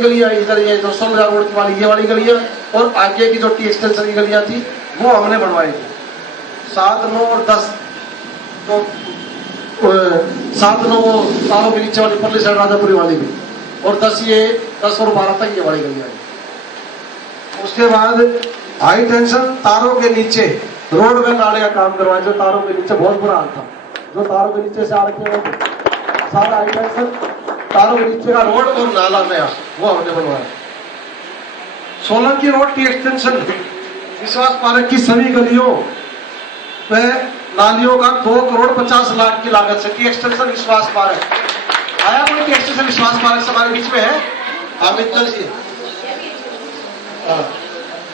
गलियां इधर, ये जो सोमजा रोड की वाली ये वाली गलियां और आगे की जो टी एक्सटेंशन की गलियां थी वो हमने बनवाई थी। 7, 9 और 10 तो 7, 9 वो तारों के नीचे वाली परली साइड राजापुरी वाली भी, और 10 और 12 तक ये वाली गलियां। उसके बाद हाई टेंशन तारों के नीचे रोड में नाले का काम करवाया, जो तारों के नीचे बहुत बुरा हाल था, जो तारों के नीचे से आ रखे सारा हाई टेंशन तारों के नीचे का रोड और नाला नया वो हमने बनवाया। सोलंकी रोड की एक्सटेंशन विश्वास पार्क की सभी गलियों पे नालियों का 2 करोड़ 50 लाख की लागत से की एक्सटेंशन विश्वास पार्क आया। कोई की एक्सटेंशन विश्वास पार्क से हमारे बीच में है अमित जी,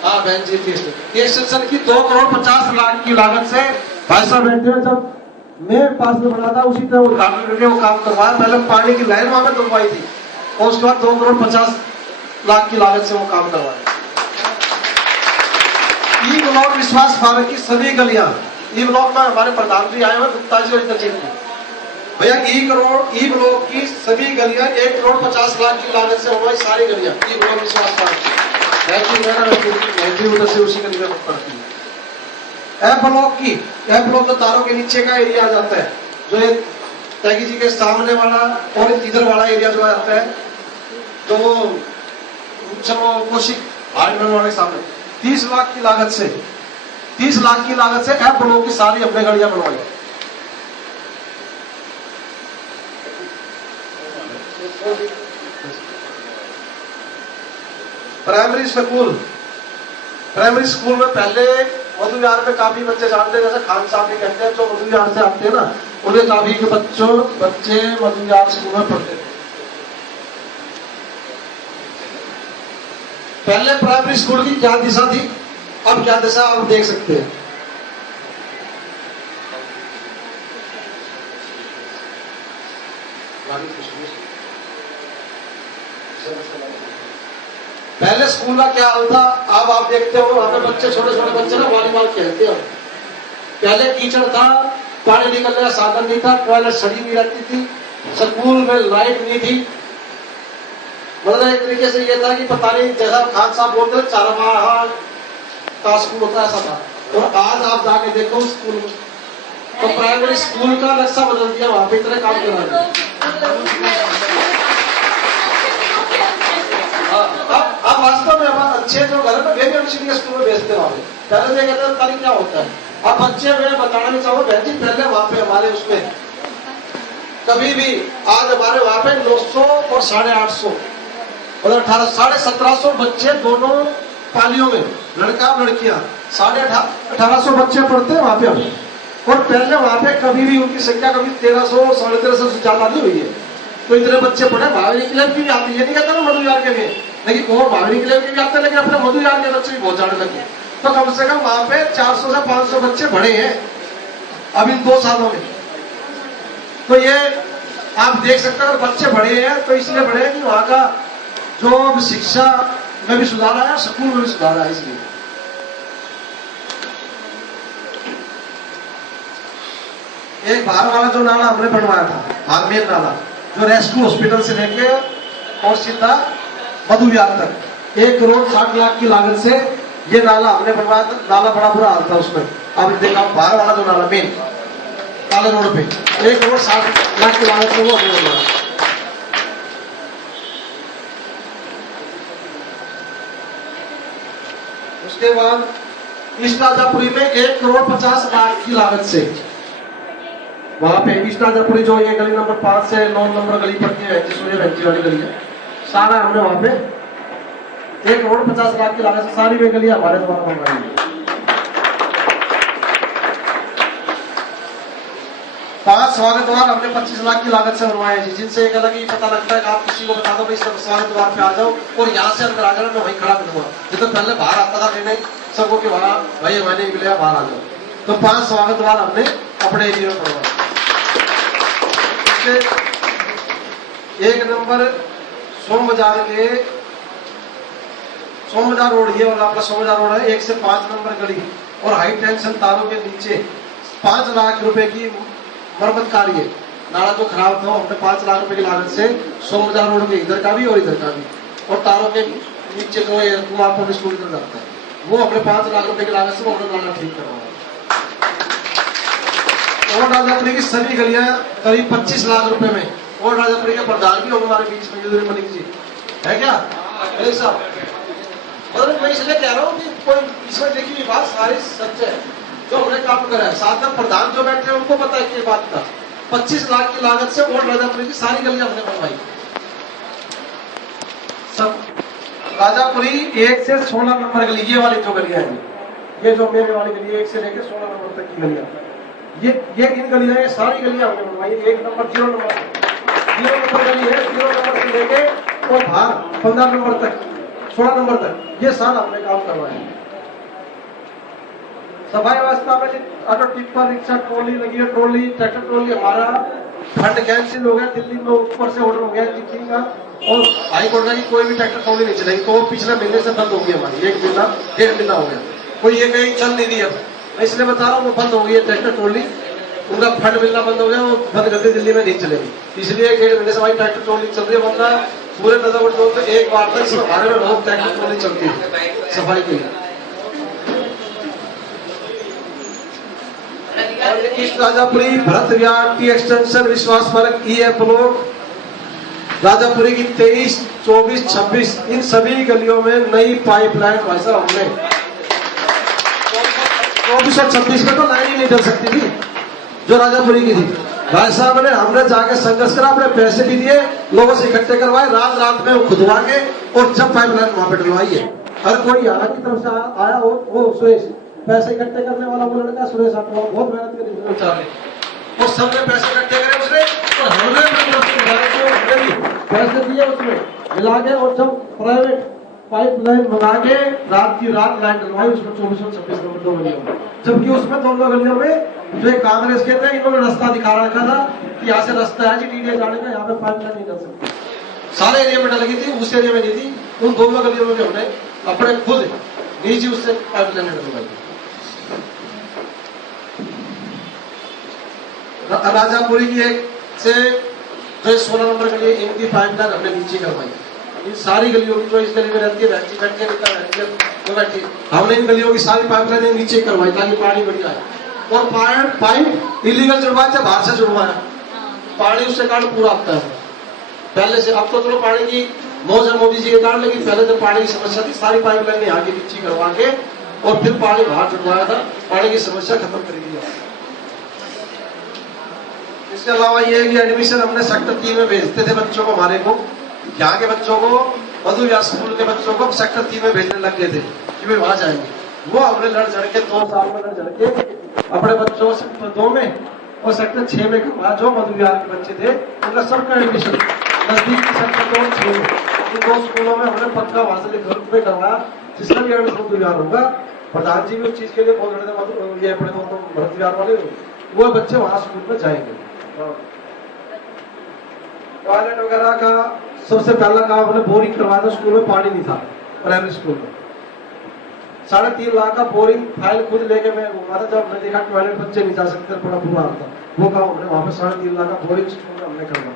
हाँ बहन जी थी एक्सटेंशन की 2 करोड़ 50 लाख की लागत से भाई साहब बैठे हैं। जब मैं पास में बना था उसी तरह उद्घाटन करके वो काम करवाया। पहले पानी की लाइन वहां में डलवाई थी और उसके बाद 2 करोड़ 50 लाख की लागत से वो काम करवाया। ई ब्लॉक विश्वास पार्क की सभी गलियां, ई ब्लॉक में हमारे प्रधान जी आए हुए गुप्ता जी और इंद्रजीत जी भैया, ई ब्लॉक की सभी गलियां 1 करोड़ 50 लाख की लागत से हमारी सारी गलियां ई ब्लॉक विश्वास पार्क उधर से उसी गली में पड़ती है। एफ ब्लॉक जो तारों के नीचे का एरिया आ जाता है, जो ये टैगी जी के सामने वाला और इधर वाला एरिया जो आ जाता है, तो वो कोशिक वाले सामने 30 लाख की लागत से एफ ब्लॉक की सारी अपने गलियां बनवाई। प्राइमरी स्कूल में पहले मधु विहार में काफी बच्चे जानते हैं, जैसे खान साहब भी कहते हैं, जो मधु विहार से आते हैं ना, उन्हें काफी बच्चे मधु विहार स्कूल में पढ़ते थे। पहले प्राइमरी स्कूल की क्या दिशा थी, अब क्या दिशा आप देख सकते हैं। पहले स्कूल का क्या हाल था, अब आप देखते हो वहां पे बच्चे छोटे बच्चे ना वॉलीबॉल खेलते हैं। पहले कीचड़ था, पानी निकलने का साधन नहीं था, टॉयलेट सड़ी नहीं रहती थी, स्कूल में लाइट नहीं थी। मतलब एक तरीके से ये था कि पता नहीं, जैसा खान साहब बोलते थे चारवाहा का स्कूल होता है, ऐसा था। और आज आप जाके देखो स्कूल में तो प्राइमरी स्कूल का नक्शा बदल दिया, वहां पे इतने काम करा दिया। अब वास्तव में हमारे अच्छे जो घर में वे भी के स्कूल में भेजते हैं। पहले से कहते हैं तारीख क्या होता है। अब बच्चे मैं बताना नहीं चाहूंगा बहन जी, पहले वहां पे हमारे उसमें कभी भी आज हमारे वहां पे 900 और 850 मतलब 1750 बच्चे दोनों पालियों में, लड़का और लड़कियां 1850 बच्चे पढ़ते हैं वहां पे हम। और पहले वहां पे कभी भी उनकी संख्या कभी 1300 1350 से ज्यादा नहीं हुई है। तो इतने बच्चे पढ़े। महावीर क्लब की भी आती है, नहीं कहता ना मधुयार के भी, लेकिन और महावीर क्लब के भी आते हैं, लेकिन अपने मधुयार के बच्चे भी बहुत जाने लगे। तो कम से कम वहां पे 400 से 500 बच्चे बढ़े हैं अब इन 2 सालों में। तो ये आप देख सकते हैं, अगर बच्चे बढ़े हैं तो इसलिए बढ़े हैं कि वहां का जो शिक्षा में भी सुधार आया, स्कूल में भी सुधार आया। इसलिए एक बाहर वाला जो नाला हमने बनवाया था, बारमेर नाला, जो रेस्क्यू हॉस्पिटल से लेके और सीधा मधुविहार तक 1 करोड़ 60 लाख की लागत से ये नाला हमने बनवाया था। नाला बड़ा बुरा हाल था उसमें। आपने देखा बाहर वाला जो नाला मेन काले रोड पे 1 करोड़ 60 लाख की लागत से वो हमने बनवाया। उसके बाद ईस्ट राजापुरी में 1 करोड़ 50 लाख की लागत से वहां पे ईस्ट राजापुरी जो ये गली नंबर 5 से 9 नंबर गली पड़ती है, सूर्य वेंची वाली गली है, सारा हमने वहां पे 1 करोड़ 50 लाख की लागत से सारी वे गली हमारे द्वारा बनवाई है। 5 स्वागत द्वार हमने 25 लाख की लागत से बनवाए हैं, जिनसे एक अलग ही पता लगता है कि आप किसी को बता दो भाई स्वागत द्वार पे आ जाओ और यहाँ से अंदर आ जाना, मैं वहीं खड़ा कर दूंगा। जितना पहले बाहर आता था नहीं सबको कि वहां भाई हमें नहीं मिलेगा, बाहर आ जाओ। तो 5 स्वागत द्वार हमने अपने एरिया में बनवाए। 1 नंबर सोम बाजार रोड, ये वाला अपना सोम बाजार रोड है, 1 से 5 नंबर गली और हाई टेंशन तारों के नीचे 5 लाख रुपए की मरम्मत कार्य। नाला जो खराब था हमने 5 लाख रुपए की लागत से सोम बाजार रोड के इधर का भी और इधर का भी, और तारों के नीचे जो कुमार पब्लिक स्कूल इधर जाता है, वो हमने 5 लाख रुपए की लागत से हमने नाला ठीक करवाया। और राजापुरी की सभी गलियां करीब 25 लाख रुपए में। और राजापुरी के प्रधान भी होंगे हमारे बीच में, युद्धरी मलिक जी है क्या साहब? और मैं इसलिए कह रहा हूँ कि कोई इसमें देखी हुई बात सारी सच है जो हमने काम करा है। साथ में प्रधान जो बैठे हैं उनको पता है कि बात का 25 लाख की लागत से और राजापुरी की सारी गलियां हमने बनवाई सब। राजापुरी 1 से 16 नंबर गली, ये वाली जो गलियां हैं, ये जो मेरे वाली गली 1 से लेकर 16 नंबर तक की गलियां, ये इन गलियां हैं, सारी गलियां हमने बनवाई। 1 नंबर 0 नंबर गली है, 0 नंबर से लेके और बाहर 15 नंबर तक 16 नंबर तक ये साल हमने काम करवाया। सफाई व्यवस्था में ऑटो टिप्पर रिक्शा ट्रॉली लगी है, ट्रॉली ट्रैक्टर ट्रॉली हमारा फंड कैंसिल हो गया, दिल्ली में ऊपर से ऑर्डर हो गया दिल्ली का, और हाई कोर्ट का कि कोई भी ट्रैक्टर ट्रॉली नहीं चलेगी। तो पिछले महीने से बंद हो गई हमारी, 1 महीना 1.5 महीना हो गया, कोई ये कहीं चल नहीं रही। अब मैं इसलिए बता रहा हूँ वो बंद हो गई है ट्रैक्टर ट्रॉली, उनका फंड मिलना बंद हो गया, वो बंद करके दिल्ली में नहीं चलेगी, इसलिए 1.5 महीने से हमारी ट्रैक्टर ट्रॉली चल रही है। वरना पूरे नजर जोन में एक बार तक हमारे में बहुत ट्रैक्टर ट्रॉली चलती है सफाई के लिए। ईस्ट राजापुरी भरत विहार टी एक्सटेंशन विश्वास पार्क ई ब्लॉक राजापुरी की 23, 24, 26 इन सभी गलियों में नई पाइपलाइन भाई साहब हमने 24 और 26 में तो लाइन ही नहीं डल सकती थी जो राजापुरी की थी। भाई साहब ने हमने जाके संघर्ष करा, अपने पैसे भी दिए, लोगों से इकट्ठे करवाए, रात रात में खुदवा के और जब पाइपलाइन वहां पर डलवाई है। हर कोई यहाँ की तरफ से आया हो, वो सुरेश पैसे इकट्ठे करने वाला वो लड़का सुरेश आठवा बहुत मेहनत करी और सबने पैसे इकट्ठे करे उसने, और हमने पैसे दिए उसमें मिला के, और जब प्राइवेट पाइपलाइन मंगा के रात की रात लाइन डलवाई उसमें 24 और 26 नंबर 2 गलियों में। जबकि उसमें दोनों गलियों में जो कांग्रेस के थे इन्होंने रास्ता दिखा रखा था कि यहाँ से रास्ता है जी टीडीए जाने का, यहाँ पे पाइपलाइन नहीं डल सकती। सारे एरिया में डल गई थी, उस एरिया में नहीं थी, उन दोनों गलियों में भी हमने अपने खुद निजी उससे पाइपलाइन डलवाई। राजापुरी की 1 से जो 16 नंबर गली इनकी पाइपलाइन हमने नीचे करवाई। इन सारी गलियों की जो इस गली में रहती है बैठी बैठी तो बैठी, हमने इन गलियों की सारी पाइपलाइन नीचे करवाई ताकि पानी बढ़िया आए। और पाइप इलीगल जुड़वाया चाहे बाहर से जुड़वाया, पानी उससे कारण पूरा आता है पहले से। अब तो चलो पानी की मौज है मोदी जी के कारण, लेकिन पहले तो पानी की समस्या थी, सारी पाइपलाइन यहाँ की नीची करवा के और फिर पानी बाहर जुड़वाया था, पानी की समस्या खत्म कर दी। इसके अलावा ये कि एडमिशन हमने सेक्टर 3 में भेजते थे बच्चों को, हमारे को यहाँ के बच्चों को, मधु व्यास स्कूल के बच्चों को सेक्टर 3 में भेजने लग गए थे कि वे वहां जाएंगे। वो हमने लड़ झड़ के 2 साल में लड़ झड़ के अपने बच्चों सेक्टर 2 में और सेक्टर 6 में करवाया। जो मधु विहार के बच्चे थे उनका सबका एडमिशन नजदीक सेक्टर 2 और 6 में, इन 2 स्कूलों में हमने पक्का वहां से में करवाया, जिसका भी एडमिशन मधु विहार होगा। प्रधान जी भी उस चीज के लिए बोल रहे थे, ये अपने मधु विहार वाले वो बच्चे वहां स्कूल में जाएंगे। टॉयलेट वगैरह का सबसे पहला काम हमने बोरिंग करवाया था, स्कूल में पानी नहीं था प्राइमरी स्कूल में। 3.5 लाख का बोरिंग फाइल खुद लेके मैं घूमा था, जब हमने देखा टॉयलेट बच्चे नहीं जा सकते, बड़ा बुरा हाल था। वो काम हमने वहां पे 3.5 लाख का बोरिंग स्कूल में हमने करवाया।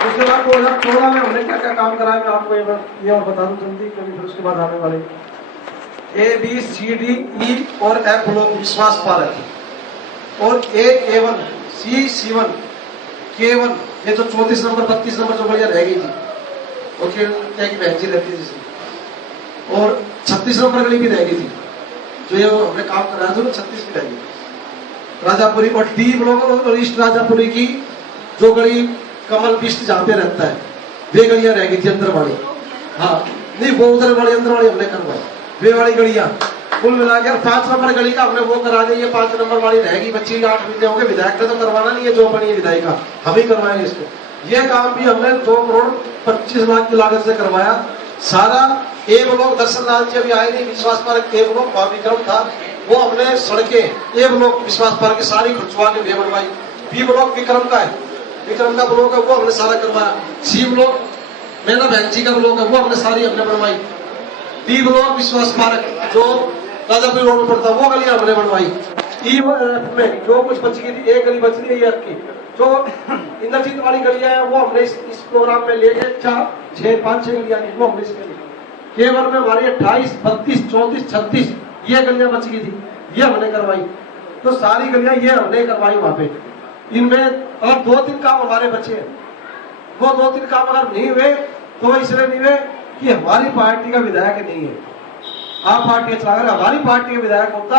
उसके बाद 2016 में हमने क्या क्या काम कराया मैं आपको ये और बता दूं जल्दी, क्योंकि फिर उसके बाद आने वाले ABCDE और F ब्लॉक विश्वास पार्क और A1 C1 K1, ये तो 34 नंबर 32 नंबर जो बढ़िया रह गई थी, और क्या की बहन जी रहती थी, और 36 नंबर गली भी रह गई थी, जो ये हमने काम कराया था, 36 भी रह गई। राजापुरी और D ब्लॉक और ईस्ट राजापुरी की जो गली कमल बिस्ट जहाँ पे रहता है, वे गलियां रह गई थी अंदर वाली। हाँ नहीं, वो उधर वाली अंदर वाली हमने करवाई, वे वाली गलियां कुल मिलाकर 5 नंबर गली का हमने वो करा दी। 5 नंबर वाली रहेगी, बच्ची 8 महीने होंगे, विधायक ने तो करवाना नहीं है, जो बनी है विधायिका हम ही करवाएंगे इसको। ये काम भी हमने 2 करोड़ 25 लाख की लागत से करवाया सारा। A ब्लॉक दर्शनलाल जी अभी आए नहीं, विश्वास पार्क A ब्लॉक वहां विक्रम था, वो हमने सड़कें A ब्लॉक विश्वास पार्क की सारी खुदवा के बनवाई। B ब्लॉक विक्रम का है, विक्रम का ब्लॉक है, वो हमने सारा करवाया। C ब्लॉक मेरा बहन जी का ब्लॉक है, वो हमने सारी हमने बनवाई। D ब्लॉक विश्वास पार्क जो राजापुरी रोड पर था, वो गलियां हमने बनवाई। E में जो कुछ बच गई थी, एक गली बच रही है आपकी, जो इंद्रजीत वाली गलियां हैं, वो हमने इस प्रोग्राम में लेके 4-6-5-6 गलियां वो हमने इसमें ली। केवल में हमारी 28, 32, 34, 36 ये गलियां बच गई थी, ये हमने करवाई। तो सारी गलियां ये हमने करवाई वहां पे। इनमें और 2-3 काम हमारे बचे हैं, वो 2-3 काम अगर नहीं हुए तो इसलिए नहीं हुए कि हमारी पार्टी का विधायक नहीं है, आप पार्टी चला रहे। हमारी पार्टी के विधायक होता,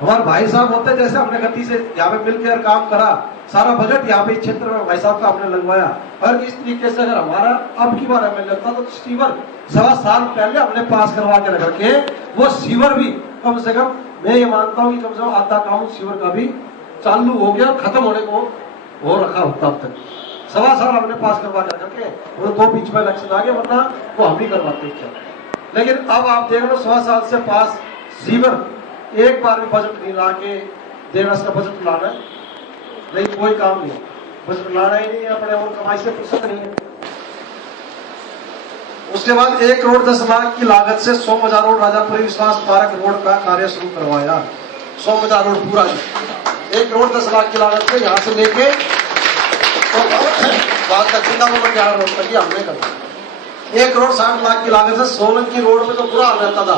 हमारे भाई साहब होते, जैसे हमने गति से यहाँ पे मिलकर काम करा, सारा बजट यहाँ पे इस क्षेत्र में भाई साहब का हमने लगवाया। और इस तरीके से अगर हमारा अब की बार एमएलए होता तो सीवर 1.25 साल पहले हमने पास करवा के रख के, वो सीवर भी कम से कम मैं ये मानता हूँ कि कम से कम आधा काम सीवर का भी चालू हो गया, खत्म होने को हो रखा होता अब तक। 1.25 साल हमने पास करवा के रख के, वो 2 बीच में इलेक्शन आ गया, वरना वो हम ही करवाते थे। लेकिन अब आप देख लो 1.25 साल से पास सीवर एक बार भी बजट नहीं ला के देना, का बजट लाना नहीं, कोई काम नहीं, बजट लाना ही नहीं है, अपने और कमाई से फुर्सत नहीं है। उसके बाद 1 करोड़ 10 लाख की लागत से सोमबाजार रोड राजापुरी विश्वास पार्क रोड का कार्य शुरू करवाया। सोमबाजार रोड पूरा 1 करोड़ 10 लाख की लागत से यहाँ से लेके बात तक सीतापुर रोड तक हमने करवाया। 1 करोड़ 60 लाख की लागत से सोलंकी रोड पे तो बुरा हाल रहता था,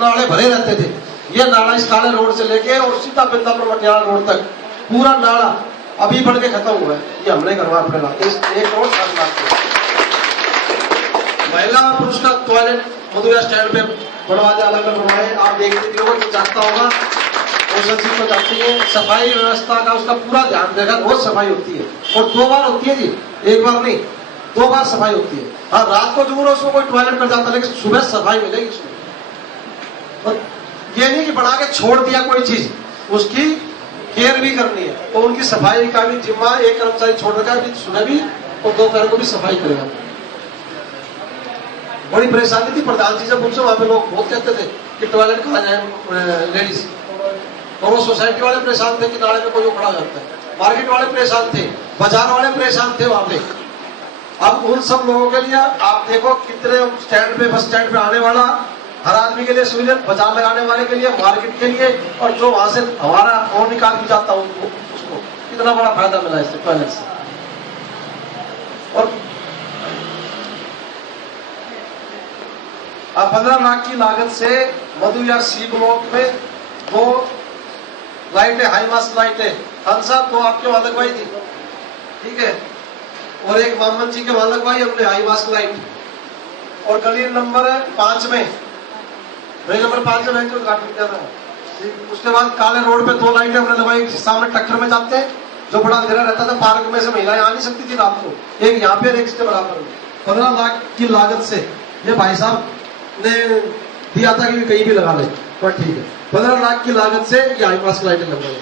नाले भरे रहते थे। ये नाला इस काले रोड से लेके और सीधा बिंदापुर मटियाला रोड तक पूरा नाला अभी बन के खत्म हुआ है, ये हमने करवाया अपने लाख 1 करोड़ 60 लाख के। महिला पुरुष का टॉयलेट मधुया स्टैंड पे बनवा दिया, अलग अलग बनवाए। आप देखते हो जो जाता होगा तो जाती है, सफाई व्यवस्था का उसका पूरा ध्यान देगा, रोज सफाई होती है और 2 बार होती है जी, 1 बार नहीं 2 बार सफाई होती है। हाँ रात को जरूर उसको कोई टॉयलेट कर जाता है, लेकिन सुबह सफाई मिलेगी उसमें। और ये नहीं कि बना के छोड़ दिया कोई चीज, उसकी केयर भी करनी है, तो उनकी सफाई का भी जिम्मा एक कर्मचारी छोड़ रखा है, सुबह भी और दोपहर को भी सफाई करेगा। बड़ी परेशानी थी प्रधान जी जब उनसे, वहां पे लोग बहुत कहते थे कि टॉयलेट कहाँ जाए लेडीज, और वो सोसाइटी वाले परेशान थे कि नाले में कोई खड़ा हो जाता है, मार्केट वाले परेशान थे, बाजार वाले परेशान थे वहां पे। अब उन सब लोगों के लिए आप देखो कितने स्टैंड पे, बस स्टैंड पे आने वाला हर आदमी के लिए सुविधा, बाजार लगाने वाले के लिए, मार्केट के लिए, और जो वहां से हमारा और निकाल भी जाता है उसको कितना बड़ा फायदा मिला इससे टॉयलेट से। और 15 लाख की लागत से मधुया C ब्लॉक में 2 लाइटें हाई मास्क लाइटें खान साहब तो आपके वहां लगवाई थी, ठीक है, और एक मोहम्मद जी के वहां लगवाई हमने हाई मास्क लाइट। और गली नंबर 5 में, गली नंबर 5 में जो उद्घाटन किया था। उसके बाद काले रोड पे 2 लाइटें हमने लगवाई, सामने टक्कर में जाते हैं जो बड़ा अंधेरा रहता था, पार्क में से महिलाएं आ नहीं सकती थी रात को, एक यहाँ पे और एक इसके बराबर में। 15 लाख की लागत से ये भाई साहब ने दिया था कि कहीं भी लगा ले, पर ठीक है, 15 लाख की लागत से ये हाई मास्क लाइटें लगवाई।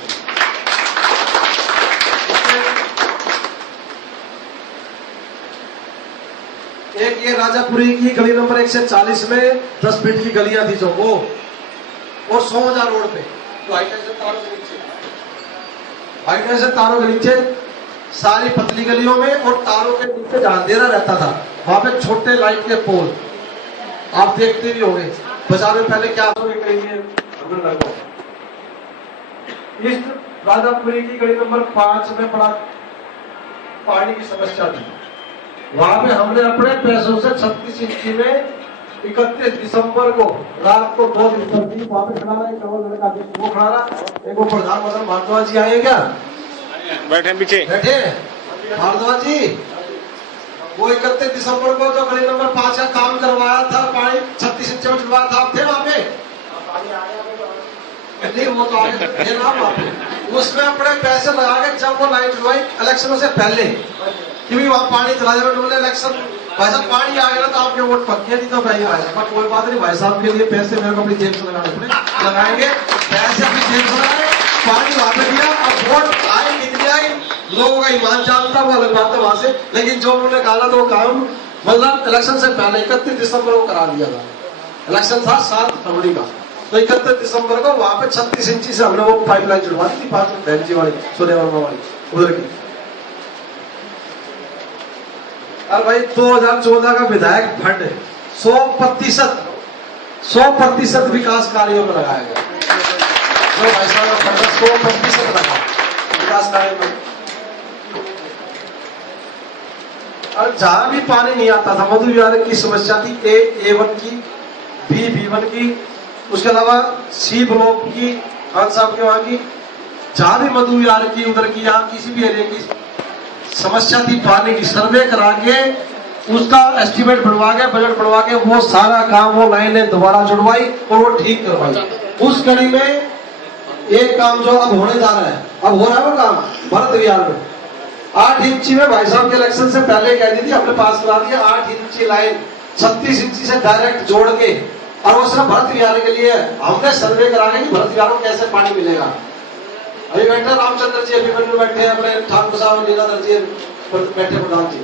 एक ये राजापुरी की गली नंबर 140 में 10 फीट की गलियां थी जो वो, और 100,000 रोड पे तो हाईटेंशन तारों के नीचे सारी पतली गलियों में और तारों के नीचे जहां अंधेरा रहता था वहां पे छोटे लाइट के पोल आप देखते भी होंगे बाजार में। पहले क्या इस राजापुरी की गली नंबर 5 में बड़ा पानी की समस्या थी, वहां पे हमने अपने पैसों से 36 इंची में 31 दिसंबर को रात को 2 दिन तक वहां पे खड़ा रहा, लड़का वो खड़ा रहा, एक वो प्रधानमंत्री भारद्वाज जी आए क्या, बैठे पीछे बैठे भारद्वाज जी, वो 31 दिसंबर को जो गली नंबर 5 का काम करवाया था, पानी 36 इंच में चलवाया था, आप थे वहां पे? नहीं, वो तो आगे थे ना वहां पे। उसमें अपने पैसे लगा के जब वो लाइट जुड़वाई इलेक्शनों से पहले कि भी वहां पानी चला जाए, इलेक्शन भाई साहब पानी आ गया तो आपके वोट पक्के नहीं, तो भाई साहब कोई बात नहीं, भाई साहब के लिए पैसे मेरे को अपनी जेब से लगाने पड़े, लगाएंगे पैसे अपनी जेब से लगाए, पानी वहां पे दिया। अब वोट आए कितनी आई, लोगों का ईमान जानता वो अलग बात है वहां से, लेकिन जो उन्होंने कहा तो वो काम मतलब इलेक्शन से पहले 31 दिसंबर को करा दिया था। इलेक्शन था 7 फरवरी का, तो 31 दिसंबर को वहां पे 36 इंची से हमने वो पाइपलाइन जुड़वा दी थी, 5 बहन जी वाली, सोने वर्मा वाली उधर की। और भाई 2014 का विधायक फंड 100% विकास कार्यों में लगाया गया, जो भाई साहब का फंड 100% लगा विकास कार्य में। और जहां भी पानी नहीं आता था, मधु विहार की समस्या थी, A1 की, B1 की, उसके अलावा C ब्लॉक की, खान साहब के वहां की, जहां भी मधु विहार की उधर की, यहाँ किसी भी एरिया की समस्या थी पानी की, सर्वे करा के उसका एस्टीमेट बनवा के बजट बनवा के वो सारा काम वो लाइनें दोबारा जुड़वाई और वो ठीक करवाई। उस कड़ी में एक काम जो अब होने जा रहा है, अब हो रहा है वो काम भरत विहार में 8 इंची में भाई साहब के इलेक्शन से पहले कह दी थी, हमने पास करा दिया 8 इंची लाइन 36 इंची से डायरेक्ट जोड़ के, और वो सिर्फ भरत विहार के लिए हमने सर्वे करा के कि भरत विहार को कैसे पानी मिलेगा। अभी बैठे रामचंद्र जी, अभिमन्यु बैठे, अपने ठाकुर साहब लीलाधर जी बैठे, प्रधान जी।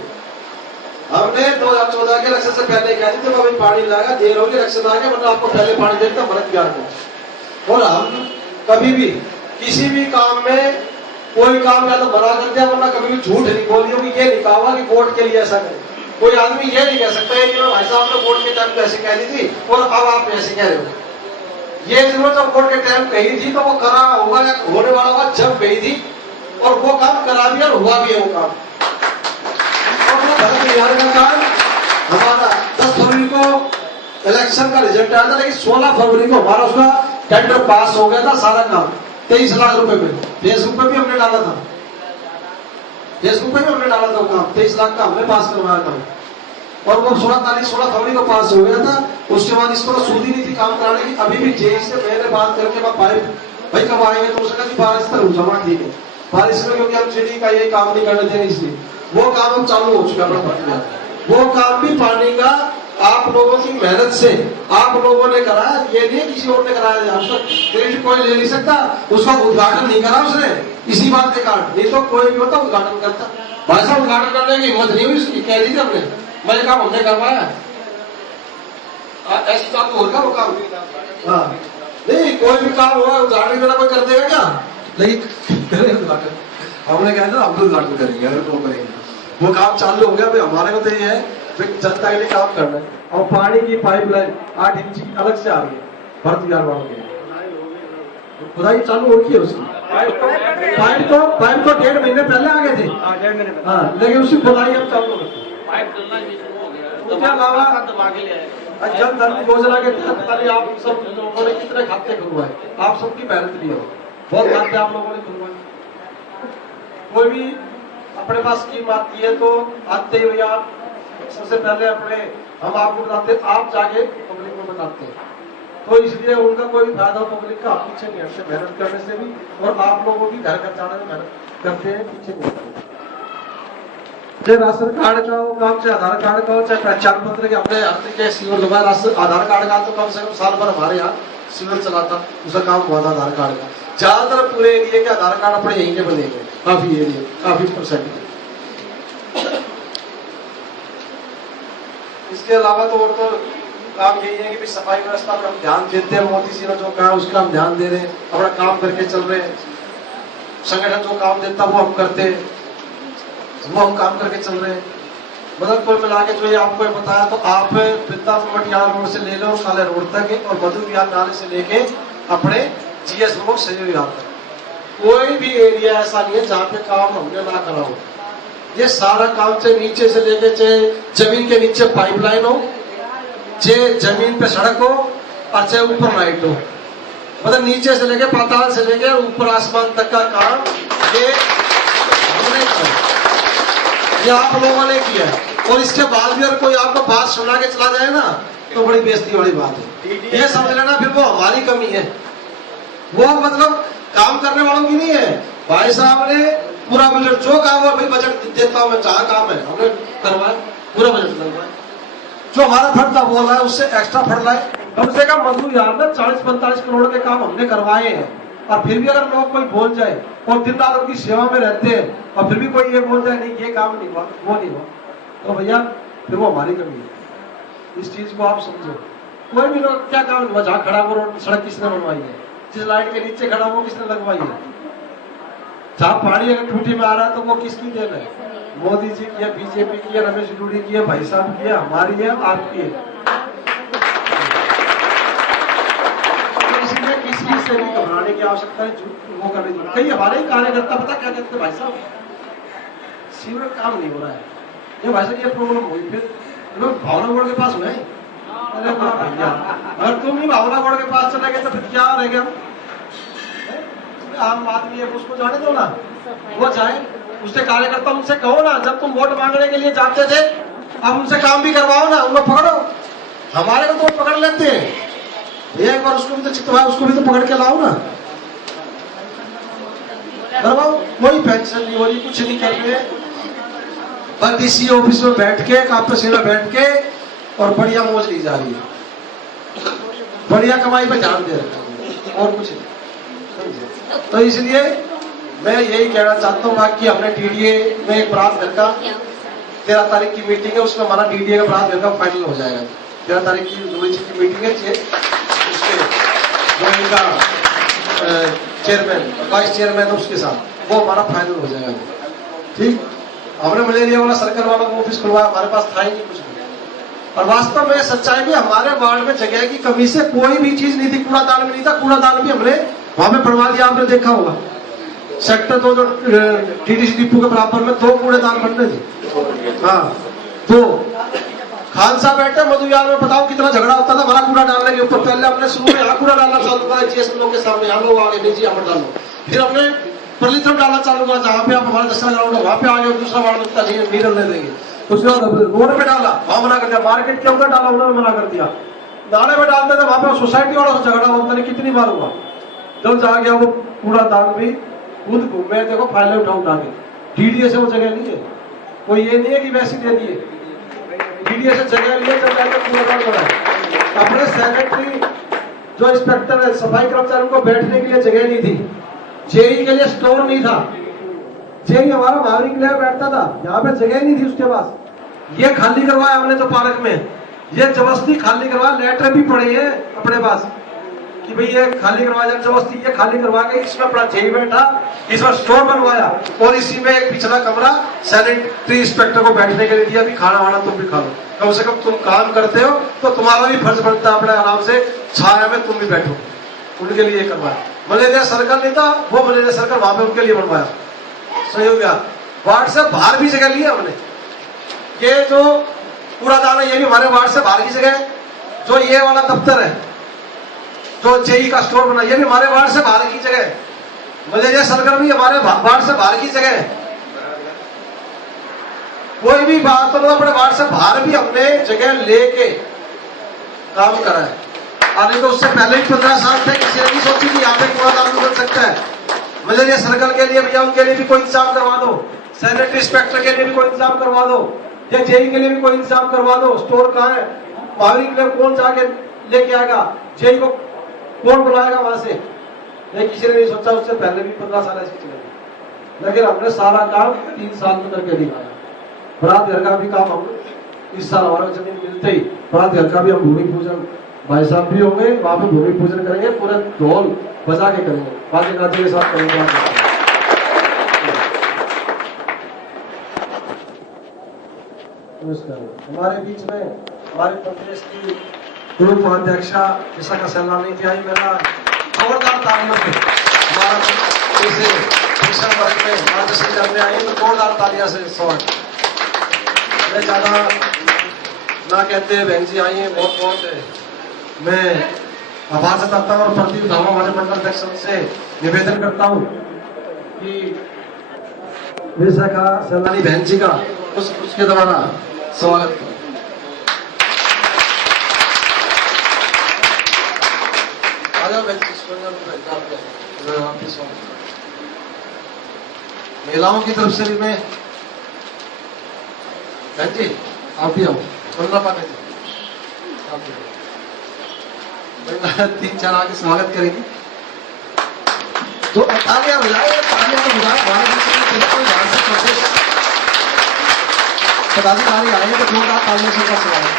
हमने 2014 के इलेक्शन से पहले कह दी थी अभी पानी लाएगा, देर होगी इलेक्शन आगे, मतलब आपको पहले पानी देता भरत विहार को। और हम कभी भी किसी भी काम में कोई काम या तो मना कर दिया, वरना कभी भी झूठ नहीं बोली होगी, ये नहीं कहा कि वोट के लिए ऐसा करें। कोई आदमी ये नहीं कह सकता है कि भाई साहब ने वोट के टाइम पे ऐसे कह दी थी और अब आप ऐसे कह रहे हो। ये जरूर जब वोट के टाइम कही थी तो वो करा होगा या होने वाला होगा जब गई थी, और वो काम करा भी और हुआ भी है वो काम। और वो भरत विहार का काम हमारा 10 फरवरी को इलेक्शन का रिजल्ट आया था, लेकिन 16 फरवरी को हमारा उसका टेंडर पास हो गया था, सारा काम 23 लाख रुपए में। फेसबुक पे भी हमने डाला था, फेसबुक पे भी हमने डाला था वो काम, 23 लाख का हमने पास करवाया था, और वो 16 फरवरी को पास हो गया था। उसके बाद इसको सूदी नहीं थी काम कराने की। अभी भी जेई से मैंने बात करके पाइप भाई कब आएंगे, तो उसने कहा कि बारिश तक जमा, ठीक है बारिश में, क्योंकि हम सिटी का ये काम नहीं करने देंगे, इसलिए वो काम अब चालू हो चुका है। वो काम भी पानी का आप लोगों की मेहनत से आप लोगों ने कराया, ये नहीं किसी और ने कराया, उसका क्रेडिट कोई ले नहीं सकता। उसका उद्घाटन नहीं करा उसने, इसी बात के कारण, नहीं तो कोई भी होता उद्घाटन करता। भाई साहब उद्घाटन करने की हिम्मत नहीं हुई उसकी, कह दी थी हमने, मैं काम हमने करवाया, ऐसे चालू होगा वो काम। हाँ नहीं, कोई भी काम हुआ उद्घाटन करना कोई कर देगा क्या, लेकिन करें उद्घाटन, हमने कहा था हम उद्घाटन करेंगे, अगर वो करेंगे। वो काम चालू हो गया भाई, हमारे को तो ये है जनता के लिए काम करना है। और पानी की पाइपलाइन 8 इंची अलग से आ रही है भरत विहार वालों के, खुदाई चालू हो गई है उसकी। पाइप तो 1.5 महीने पहले आ गए थे, हाँ, लेकिन उसकी खुदाई अब चालू हो गई। उसके अलावा जन धन योजना के तहत आप सब लोगों ने कितने खाते खुलवाए, आप सबकी मेहनत भी हो, बहुत खाते आप लोगों ने खुलवाए। कोई भी अपने पास स्कीम आती है तो आते ही भैया आप सबसे पहले अपने हम आपको बताते, आप जाके पब्लिक को बताते हैं, तो इसलिए उनका कोई फायदा पब्लिक का पीछे नहीं हटते मेहनत करने से भी, और आप लोगों की घर घर जाने में मेहनत करते हैं, पीछे नहीं हटते। चाहे राशन कार्ड का हो काम, चाहे आधार कार्ड का हो, चाहे पहचान पत्र के, हमने हर तरीके सिविल लगा। आधार कार्ड का तो कम से कम साल भर हमारे यहाँ सिविल चला था, उसका काम हुआ था आधार कार्ड का। ज्यादातर पूरे एरिया के आधार कार्ड अपने यहीं के बने गए, काफी एरिया, काफी परसेंट। इसके अलावा तो और तो काम यही है कि सफाई व्यवस्था पर हम ध्यान देते हैं। मोदी जी ने जो कहा उसका हम ध्यान दे रहे हैं, अपना काम करके चल रहे हैं। संगठन जो काम देता वो हम करते हैं, वो हम काम करके चल रहे हैं। मतलब कुल मिला के जो ये आपको बताया, तो आप वृंदावन मटियार रोड से ले लो काले रोड तक, और मधु विहार नाले से लेके अपने जीएस रोड सही तक, कोई भी एरिया ऐसा नहीं है जहाँ पे काम हमने ना करा हो। ये सारा काम चाहे नीचे से लेके, चाहे जमीन के नीचे पाइपलाइन हो, चाहे जमीन पे सड़क हो, और चाहे ऊपर लाइट हो, मतलब नीचे से लेके पाताल से लेके ऊपर आसमान तक का काम ये हमने किया, ये आप लोगों ने किया। और इसके बाद भी अगर कोई आपको बात सुना के चला जाए ना, तो बड़ी बेइज्जती वाली बात है। ये समझ लेना फिर वो हमारी कमी है, वो मतलब काम करने वालों की नहीं है। भाई साहब ने पूरा बजट जो काम है भाई बजट देता हूं मैं, जहां काम है हमने करवाया, पूरा बजट लगवाया। जो हमारा फंड था वो लाए, उससे एक्स्ट्रा फंड लाए। कम से कम मधु विहार में 40-45 करोड़ के काम हमने करवाए हैं। और फिर भी अगर लोग कोई बोल जाए और दिन रात उनकी सेवा में रहते हैं, और फिर भी कोई ये बोल जाए नहीं ये काम नहीं हुआ, वो नहीं हुआ, तो भैया फिर वो हमारी कमी है। इस चीज को आप समझो। कोई भी लोग क्या काम हुआ, जहाँ खड़ा वो सड़क किसने बनवाई है, जिस लाइट के नीचे खड़ा वो किसने लगवाई है, जहाँ पानी अगर टूटी में आ रहा है तो वो किसकी देन है? मोदी जी की है, बीजेपी की है, रमेश डूडी की है, भाई साहब की है, हमारी है, आपकी है। तो इसलिए किसी से भी घबराने की आवश्यकता है, वो करने की। कई हमारे ही कार्यकर्ता पता क्या कहते हैं, भाई साहब सीवर काम नहीं हो रहा है, ये भाई साहब ये प्रॉब्लम हुई, फिर लोग भावना बोर्ड के पास हुए। अरे भैया अगर तुम ही भावना बोर्ड के पास चले गए तो फिर क्या रह गया? आम आदमी है उसको जाने दो ना, वो जाए, उससे कार्यकर्ता उनसे कहो ना, जब तुम वोट मांगने के लिए जाते थे अब उनसे काम भी करवाओ ना, उनको पकड़ो। हमारे को तो पकड़ लेते हैं, एक बार उसको भी तो चितवाए, उसको भी तो पकड़ के लाओ ना, करवाओ। कोई पेंशन नहीं हो रही, कुछ नहीं कर रहे, बस डीसी ऑफिस में बैठ के, ऑफिस में बैठ के और बढ़िया मौज ली जा रही है, बढ़िया कमाई पे ध्यान दे रहे हैं, और कुछ नहीं। तो इसलिए मैं यही कहना चाहता हूँ, बाकी हमने डीडीए में एक बरात घर का 13 तारीख की मीटिंग है, उसमें हमारा डीडीए का बरात घर का फाइनल हो जाएगा। 13 तारीख की रोहित जी की मीटिंग है, उसके जो इनका चेयरमैन वाइस चेयरमैन है उसके साथ, वो हमारा फाइनल हो जाएगा। ठीक, हमने मलेरिया वाला सर्कल वाला ऑफिस खुलवाया, हमारे पास था ही नहीं कुछ नहीं। और वास्तव में सच्चाई में हमारे वार्ड में जगह की कमी से कोई भी चीज नहीं थी, कूड़ादान भी नहीं था, कूड़ादान भी हमने वहां पे बनवा दिया, आपने देखा होगा। सेक्टर 2 जो टीटीसी डिपो के बराबर में 2 कूड़ेदान बनने थे, हाँ 2। खान साहब बैठे मधु विहार में, बताओ कितना झगड़ा होता था हमारा कूड़ा डालने के ऊपर। पहले हमने शुरू में यहाँ कूड़ा डालना चालू करा जीएस लोग के सामने, यहाँ लोग आगे नहीं जी यहाँ डालो। फिर हमने पलिथम डालना चालू करा, जहाँ पे आप हमारा 10 ग्राउंड है वहाँ पे आगे, दूसरा वार्ड लगता नहीं मीटर ले देंगे। उसके बाद रोड पे डाला, वहाँ मना कर दिया, मार्केट के अंदर डाला, उन्होंने मना कर दिया। नाले में डालते थे, वहाँ पे सोसाइटी वालों से झगड़ा होता नहीं कितनी बार हुआ। जब जा गया वो कूड़ादान भी खुद घूमे, देखो फाइलें उठा के, डीडीए से वो जगह नहीं है, कोई ये नहीं है कि वैसी दे दिए, डीडीए से जगह लिए जब जाकर कूड़ादान बनाए। अपने सेक्रेटरी जो इंस्पेक्टर है, सफाई कर्मचारियों को बैठने के लिए जगह नहीं थी, जेई के लिए स्टोर नहीं था, जेई हमारा मावरी के लिए बैठता था, यहाँ पे जगह नहीं थी उसके पास। ये खाली करवाया हमने तो पार्क में, ये जबरदस्ती खाली करवाया, लेटर भी पड़े हैं अपने पास कि भाई ये खाली करवाया, जबरदस्ती ये खाली करवा के इसमें अपना जेई बैठा, इसमें स्टोर बनवाया, और इसी में एक पिछला कमरा सैनिटरी इंस्पेक्टर को बैठने के लिए दिया, भी खाना वाना तुम भी खा लो, कम से कम तुम काम करते हो तो तुम्हारा भी फर्ज बनता है अपने आराम से छाया में तुम भी बैठो। उनके लिए करवाया। मलेरिया सर्कल नहीं था, वो मलेरिया सर्कल वहां पे उनके लिए बनवाया। सही हो गया। वार्ड से बाहर भी जगह लिया हमने, ये जो कूड़ादान है ये भी हमारे वार्ड से बाहर की जगह है। जो ये वाला दफ्तर है, जो जेई का स्टोर बना, ये भी हमारे वार्ड से बाहर की जगह है। मलेरिया सरगर्मी हमारे वार्ड से बाहर की जगह है। कोई भी बात तो अपने वार्ड से बाहर भी हमने जगह लेके काम करा है। आने को उससे पहले भी 15 साल थे, किसी ने नहीं सोची कि यहाँ पे कूड़ादान बन सकता है। मलेरिया सर्कल के लिए भैया उनके लिए भी कोई इंतजाम करवा दो, सैनिटरी इंस्पेक्टर के लिए भी कोई इंतजाम करवा दो, या जेई के लिए भी कोई इंतजाम करवा दो। स्टोर कहाँ है, महावीर के लिए कौन जाके लेके आएगा, जेई को कौन बुलाएगा वहां से, नहीं किसी ने नहीं सोचा। उससे पहले भी 15 साल ऐसी चलेगी, लेकिन हमने सारा काम 3 साल में करके दिखाया। बरात घर का भी काम हम इस साल हमारा जमीन मिलते ही बरात घर का भी हम भूमि पूजन, भाई साहब भी होंगे वहां पे भूमि पूजन करेंगे, पूरे ढोल बजा के करेंगे, बाजे गाजे के साथ करेंगे। हमारे बीच में हमारे प्रदेश की पूर्व उपाध्यक्षा विशाखा सैलानी जी आई, मेरा जोरदार तालियों से हमारा इसे शिक्षा वर्ग में मार्गदर्शन करने आई, तो जोरदार तालियां से स्वागत। मैं ज्यादा ना कहते बहन जी आई है, बहुत बहुत मैं आभार जताता हूँ और प्रदीप धामा हमारे मंडल अध्यक्ष से निवेदन करता हूँ कि विशाखा सैलानी बहन जी का उसके द्वारा स्वागत करें। महिलाओं की तरफ से भी मैं बहन जी आप भी आओ, वंदना पांडे जी आप भी आओ। 3-4 आगे स्वागत करेंगे, तो तालियां बजाए, तालियां तो बजाए। हमारे बीच में कोई ध्यान से प्रदेश पदाधिकारी आए हैं तो जोरदार तालियों से का स्वागत।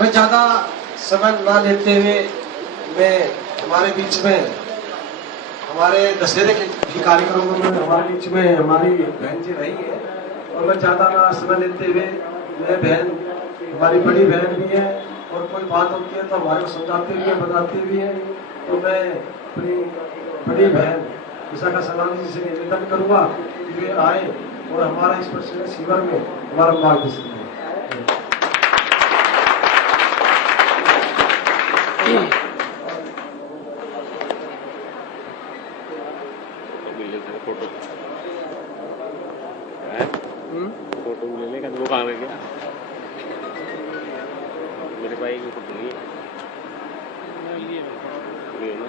मैं ज्यादा समय ना लेते हुए मैं हमारे बीच में हमारे दशहरे के कार्यक्रमों में हमारे बीच में हमारी बहन जी रही है, और मैं ज्यादा ना समय लेते हुए मैं बहन हमारी बड़ी बहन भी है, और कोई बात होती है तो हमारे को समझाते भी है, बताते भी है। तो मैं अपनी बड़ी बहन विशाखा सैलानी जी से निवेदन करूंगा कि वे आए और हमारा इस प्रशिक्षण शिविर में हमारा मार्गदर्शन करें। फोटो लेने का वो कहाँ रह गया मेरे भाई को फोटो लिए ना।